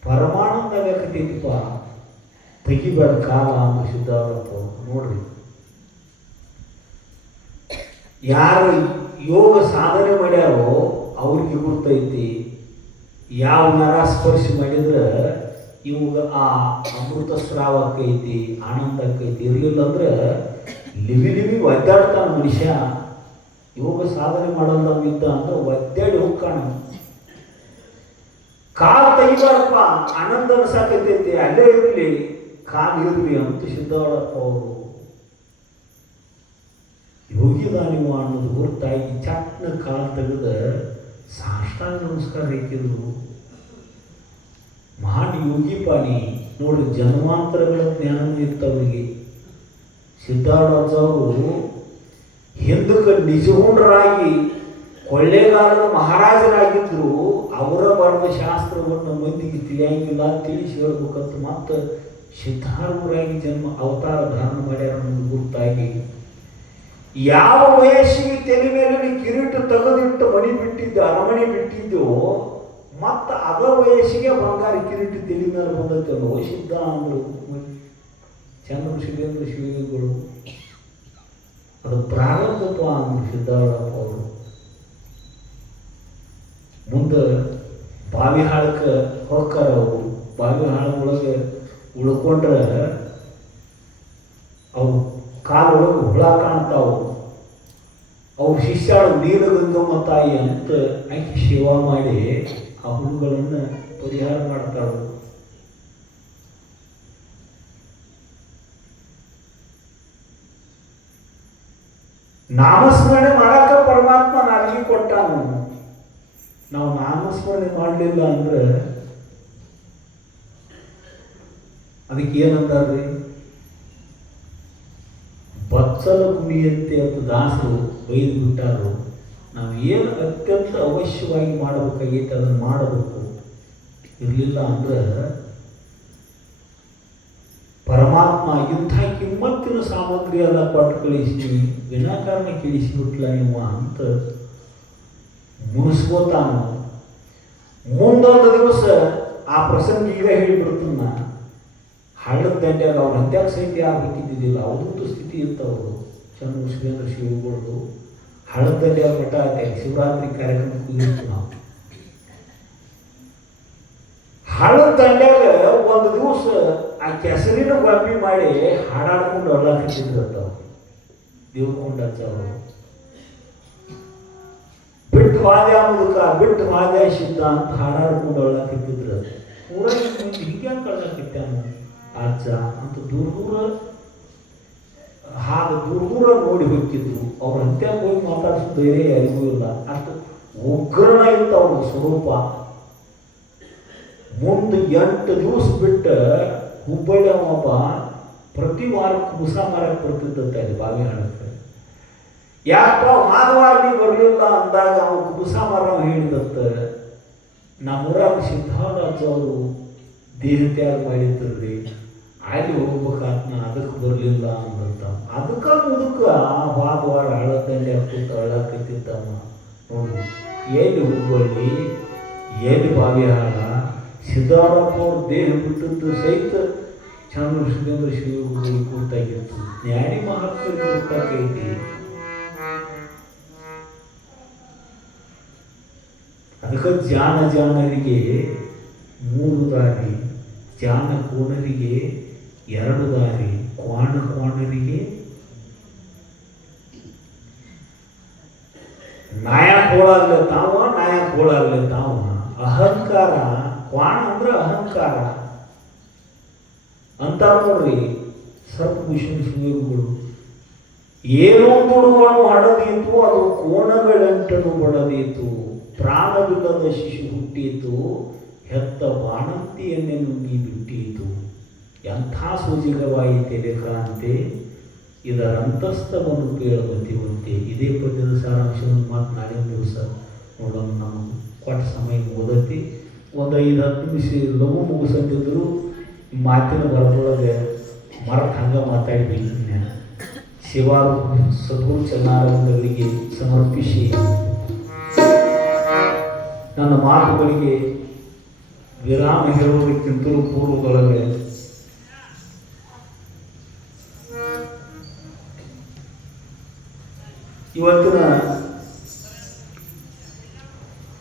ಪರಮಾನಂದ ಬೇಕತ್ತೈತಿಪ್ಪ, ತೆಗಿಬೇಡ ಕಾಲ ಅಂದ್ರು ಸಿದ್ಧಾರೂಢಪ್ಪ. ನೋಡ್ರಿ, ಯಾರು ಯೋಗ ಸಾಧನೆ ಮಾಡ್ಯಾರೋ ಅವ್ರಿಗೆ ಗೊತ್ತೈತಿ ಯಾವ ನರ ಸ್ಪರ್ಶ ಮಾಡಿದ್ರೆ ಇವಾಗ ಆ ಅಮೃತ ಸ್ರಾವ ಆಕೈತಿ, ಆನಂದ ಆಕೈತಿ. ಇರಲಿಲ್ಲ ಅಂದ್ರೆ ಲಿವಿ ಒದ್ದಾಡ್ತಾನ ಮನುಷ್ಯ. ಯೋಗ ಸಾಧನೆ ಮಾಡಲ್ದವಿದ್ದ ಅಂದ್ರೆ ಒದ್ದಾಡಿ ಹೋಗ್ಕಾಣ. ಕಾಲು ತೆಗಿಬಾರಪ್ಪ, ಆನಂದ ಅನ್ಸಾಕೈತೈತಿ, ಅಲ್ಲೇ ಇರಲಿ, ಕಾಲು ಇರಲಿ ಅಂತ ಸಿದ್ಧಾಳಪ್ಪ ಅವರು ಯೋಗಿದಾನಿವ ಅನ್ನೋದು ಹೊರತಾಗಿ ಚಟ್ನ ಕಾಲು ತೆಗೆದ ಸಾಷ್ಟಾಂಗ ನಮಸ್ಕಾರ ಹಾಕಿದ್ರು. ಮಹಾನ್ ಯೋಗಿ ಪಾಣಿ ನೋಡ್ರಿ, ಜನ್ಮಾಂತರಗಳ ಜ್ಞಾನ ಇರ್ತವರಿಗೆ. ಸಿದ್ಧಾರೂಢ ಅವರು ಹಿಂದಕ್ಕೆ ನಿಜಗುಂಡರಾಗಿ ಕೊಳ್ಳೇಗಾಲದ ಮಹಾರಾಜರಾಗಿದ್ದರು. ಅವರ ಬರೆದ ಶಾಸ್ತ್ರವನ್ನು ಮಂದಿಗೆ ತಿಳಿಯಂಗಿಲ್ಲ, ತಿಳಿಸಿ ಹೇಳ್ಬೇಕಂತ ಮತ್ತು ಸಿದ್ಧಾರೂಢರಾಗಿ ಜನ್ಮ ಅವತಾರ ಧಾರಣ ಮಾಡ್ಯಾರ ಅನ್ನೋದು ಗೊತ್ತಾಗಿ ಯಾವ ವಯಸ್ಸಿಗೆ ತಲೆ ಮೇಲೆ ಕಿರೀಟ ತೆಗೆದಿಟ್ಟು ಮಣಿ ಬಿಟ್ಟಿದ್ದು, ಅರಮನೆ ಬಿಟ್ಟಿದ್ದು, ಮತ್ತು ಅದ ವಯಸ್ಸಿಗೆ ಬಂಗಾರ ಕಿರೀಟ ತಲೆ ಮೇಲೆ ಬಂದತ್ತಲ್ಲೋ ಸಿದ್ಧ ಅಂದರು ಚಂದ್ರ ಶಿವೇಂದ್ರ ಶಿವಗಳು. ಅದು ಪ್ರಾರಂಭಪ್ಪ ಅಂದರು ಸಿದ್ಧಾರೂಢಪ್ಪ ಅವರು. ಮುಂದೆ ಬಾವಿಹಾಳಕ್ಕೆ ಹೋಗ್ತಾರ ಅವರು. ಬಾವಿಹಾಳ ಒಳಗೆ ಉಳ್ಕೊಂಡ್ರೆ ಅವು ಕಾಲೊಳಗೆ ಹುಳ ಕಾಣ್ತಾವು. ಅವ್ರ ಶಿಷ್ಯಾಳು ನೀಲಗಂಗಮ್ಮ ತಾಯಿ ಅಂತ ಆಕೆ ಸೇವಾ ಮಾಡಿ ಆ ಹುಳುಗಳನ್ನು ಪರಿಹಾರ ಮಾಡ್ತಾಳು. ನಾಮಸ್ಮರಣೆ ಮಾಡಾಕ ಪರಮಾತ್ಮ ನಾಲ್ಗಿ ಕೊಟ್ಟಾನು. ನಾವು ನಾಮಸ್ಮರಣೆ ಮಾಡಲಿಲ್ಲ ಅಂದ್ರೆ ಅದಕ್ಕೆ ಏನಂತಾರ್ರಿ, ಬಚ್ಚಲ ಕುಣಿಯಂತೆ ಅಂತ ದಾಸರು ಬೈದು ಬಿಟ್ಟಾರು. ನಾವು ಏನು ಅತ್ಯಂತ ಅವಶ್ಯವಾಗಿ ಮಾಡಬೇಕಾಗೈತೆ ಅದನ್ನು ಮಾಡಬೇಕು. ಇರಲಿಲ್ಲ ಅಂದ್ರೆ ಪರಮಾತ್ಮ ಇಂಥ ಕಿಮ್ಮತ್ತಿನ ಸಾಮಗ್ರಿ ಎಲ್ಲ ಕೊಟ್ಟು ಕಳಿಸಿ ವಿನಾಕಾರಣ ಕೇಳಿಸಿಬಿಟ್ಲ ನೀವು ಅಂತ ಮುನಿಸ್ಕೋತಾನು. ಮುಂದೊಂದು ದಿವಸ ಆ ಪ್ರಸಂಗ ಈಗ ಹೇಳಿಬಿಡ್ತನ್ನ. ಹಳ್ಳದ ದಂಡ್ಯಾಗ ಅವ್ರು ಅಂತ್ಯಾಗ ಸಹಿತ ಯಾರು ಬೇಕಿದ್ದಿದ್ದಿಲ್ಲ, ಅವ್ರದ್ದು ಸ್ಥಿತಿ ಇರ್ತವರು. ಚಂದ್ರ ಶಿವೇಂದ್ರ ಶಿವಗಳದು ಹಳ್ಳದ ದಂಡ್ಯಾಗ ಮಠ ಶಿವರಾತ್ರಿ ಕಾರ್ಯಕ್ರಮಕ್ಕೆ ಹೋಗಿರ್ತೀವಿ ನಾವು. ಹಳ್ಳದ ದಂಡ್ಯಾಗ ಒಂದು ದಿವಸ ಆ ಕೆಸರಿನ ಗೊಂಬಿ ಮಾಡಿ ಹಾಡಾಡ್ಕೊಂಡು ಅಳ್ಳಾಕಿದ್ರು. ದೇವ್ಕೊಂಡ ಅವರು ಬಿಟ್ಟು ವಾದ್ಯ ಮುದುಕ, ಬಿಟ್ಟು ವಾದ್ಯ ಸಿದ್ಧ ಅಂತ ಹಾಡಾಡ್ಕೊಂಡು ಅಳ್ಳಾಕಿದ್ರು. ಪೂರ ಹೀಗೆ ಕಳ್ಳಾಕಿತ್ತಾನ ಅಜ್ಜ ಅಂತ ದೂರ ಹಾಗೆ ದೂರ ನೋಡಿ ಹೋಗ್ತಿದ್ರು. ಅವ್ರ ಅಂತ್ಯಾಗ ಹೋಗಿ ಮಾತಾಡಿಸೋ ಧೈರ್ಯ ಯಾರಿಗೂ ಇಲ್ಲ. ಅಷ್ಟು ಉಗ್ರನ ಇತ್ತು ಅವ್ರ ಸ್ವರೂಪ. ಮುಂದೆ 8 ದಿವಸ ಬಿಟ್ಟು ಹುಬ್ಬಳ್ಳಿ ಒಬ್ಬ ಪ್ರತಿ ವಾರ ಕುಬಸ ಮಾರಕ್ಕೆ ಬರ್ತಿದ್ದಂತೆ ಅಲ್ಲಿ ಬಾವಿಹಾಳಕ್ಕೆ. ಯಾಕಪ್ಪ ಮಾದವಾರ ನೀ ಬರಲಿಲ್ಲ ಅಂದಾಗ ಅವನು ಕುಬಸ ಮಾರ ಹೇಳಿದಂತ, ನಮ್ಮೂರಾಗ ಸಿದ್ಧಾರಾಜ ಅವರು ದೇಹ ತ್ಯಾಗ ಮಾಡಿದ್ರಿ, ಅಲ್ಲಿ ಹೋಗ್ಬೇಕಾತ್ನ ಅದಕ್ಕೆ ಬರಲಿಲ್ಲ ಅಂದಂತ. ಅದಕ್ಕೆ ಮುದಕ್ಕೆ ವಾರ ಹಳ್ಳದಲ್ಲಿ ಹಾಕುತ್ತ ಹಳ್ಳಕತ್ತಿದ್ದಮ್ಮ. ನೋಡಿ ಎಲ್ಲಿ ಹುಬ್ಬಳ್ಳಿ, ಎಲ್ಲಿ ಬಾವಿಹಾಳ, ಸಿದ್ಧಾರೂಢಪ್ಪ ಅವ್ರ ದೇಹ ಬಿಟ್ಟದ್ದು ಸಹಿತ ಚಂದ್ರ ಶಿವೇಂದ್ರ ಶಿವಗಳು ಗೊತ್ತಾಗಿತ್ತು. ಜ್ಞಾನಿ ಮಹಾತ್ಮರಿಗೆ ಗೊತ್ತಾಗೈತಿ. ಅದಕ್ಕೆ ಜಾನರಿಗೆ 3 ದಾರಿ, ಜಾನ ಕೋಣರಿಗೆ 2 ದಾರಿ, ಕ್ವಾಣರಿಗೆ ನಾಯಕ್ ಹೋಳಾಗ್ಲೆ ತಾವ, ನಾಯಕ್ ಹೋಳಾಗ್ಲೆ ತಾವ. ಅಹಂಕಾರ, ಕ್ವಾಣ ಅಂದ್ರೆ ಅಹಂಕಾರ ಅಂತ ನೋಡ್ರಿ ಸರ್ಪಭೂಷಣ ಶಿವಗಳು. ಏನೋ ದುಡುವನು ಹಡದೀತು, ಅದು ಕೋಣಗಳಂಟನು ಬಡದೀತು. ಪ್ರಾಣವಿಲ್ಲದ ಶಿಶು ಹುಟ್ಟೀತು, ಹೆತ್ತ ಬಾಣಂತಿಯನ್ನೇ ನುಂಗಿ ಬಿಟ್ಟೀತು. ಎಂಥ ಸೋಜಿಗವಾಯಿತೆಲೆ ಕ್ರಾಂತಿ, ಇದರ ಅಂತಸ್ತವನ್ನು ಕೇಳಬತ್ತಿವಂತೆ. ಇದೇ ಪದ್ಯದ ಸಾರಾಂಶವನ್ನು ಮಾತು ನಾಳೆ ದಿವಸ ನೋಡೋಣ. ನಾವು ಕೊಟ್ಟ ಸಮಯ ಓದತಿ ಒಂದು 5-10 ನಿಮಿಷ ಲಘು ಮುಗಿಸಂತಿದ್ರು ಮಾತಿನ ಬರದೊಳಗೆ ಮರಟ್ ಹಂಗ ಮಾತಾಡಬೇಕು. ಶಿವಾರು ಸದ್ಗುರು ಚನ್ನಾರವಿಂದಗಳಿಗೆ ಸಮರ್ಪಿಸಿ ನನ್ನ ಮಾತುಗಳಿಗೆ ವಿರಾಮ ಹೇಳುವುದಕ್ಕಿಂತಲೂ ಪೂರ್ವದೊಳಗೆ ಇವತ್ತಿನ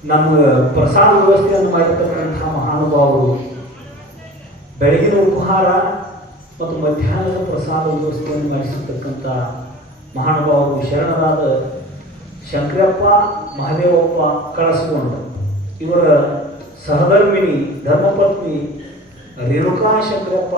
ನಮಗೆ ಪ್ರಸಾದ ವ್ಯವಸ್ಥೆಯನ್ನು ಮಾಡಿರ್ತಕ್ಕಂಥ ಮಹಾನುಭಾವರು ಬೆಳಗಿನ ಉಪಹಾರ ಮತ್ತು ಮಧ್ಯಾಹ್ನದ ಪ್ರಸಾದ ವ್ಯವಸ್ಥೆಯನ್ನು ಮಾಡಿಸಿರ್ತಕ್ಕಂಥ ಮಹಾನುಭಾವರು ಶರಣರಾದ ಶಂಕರಪ್ಪ ಮಹದೇವಪ್ಪ ಕಳಸಗೊಂಡು ಇವರ ಸಹಧರ್ಮಿಣಿ ಧರ್ಮಪತ್ನಿ ರೇಣುಕಾ ಶಂಕರಪ್ಪ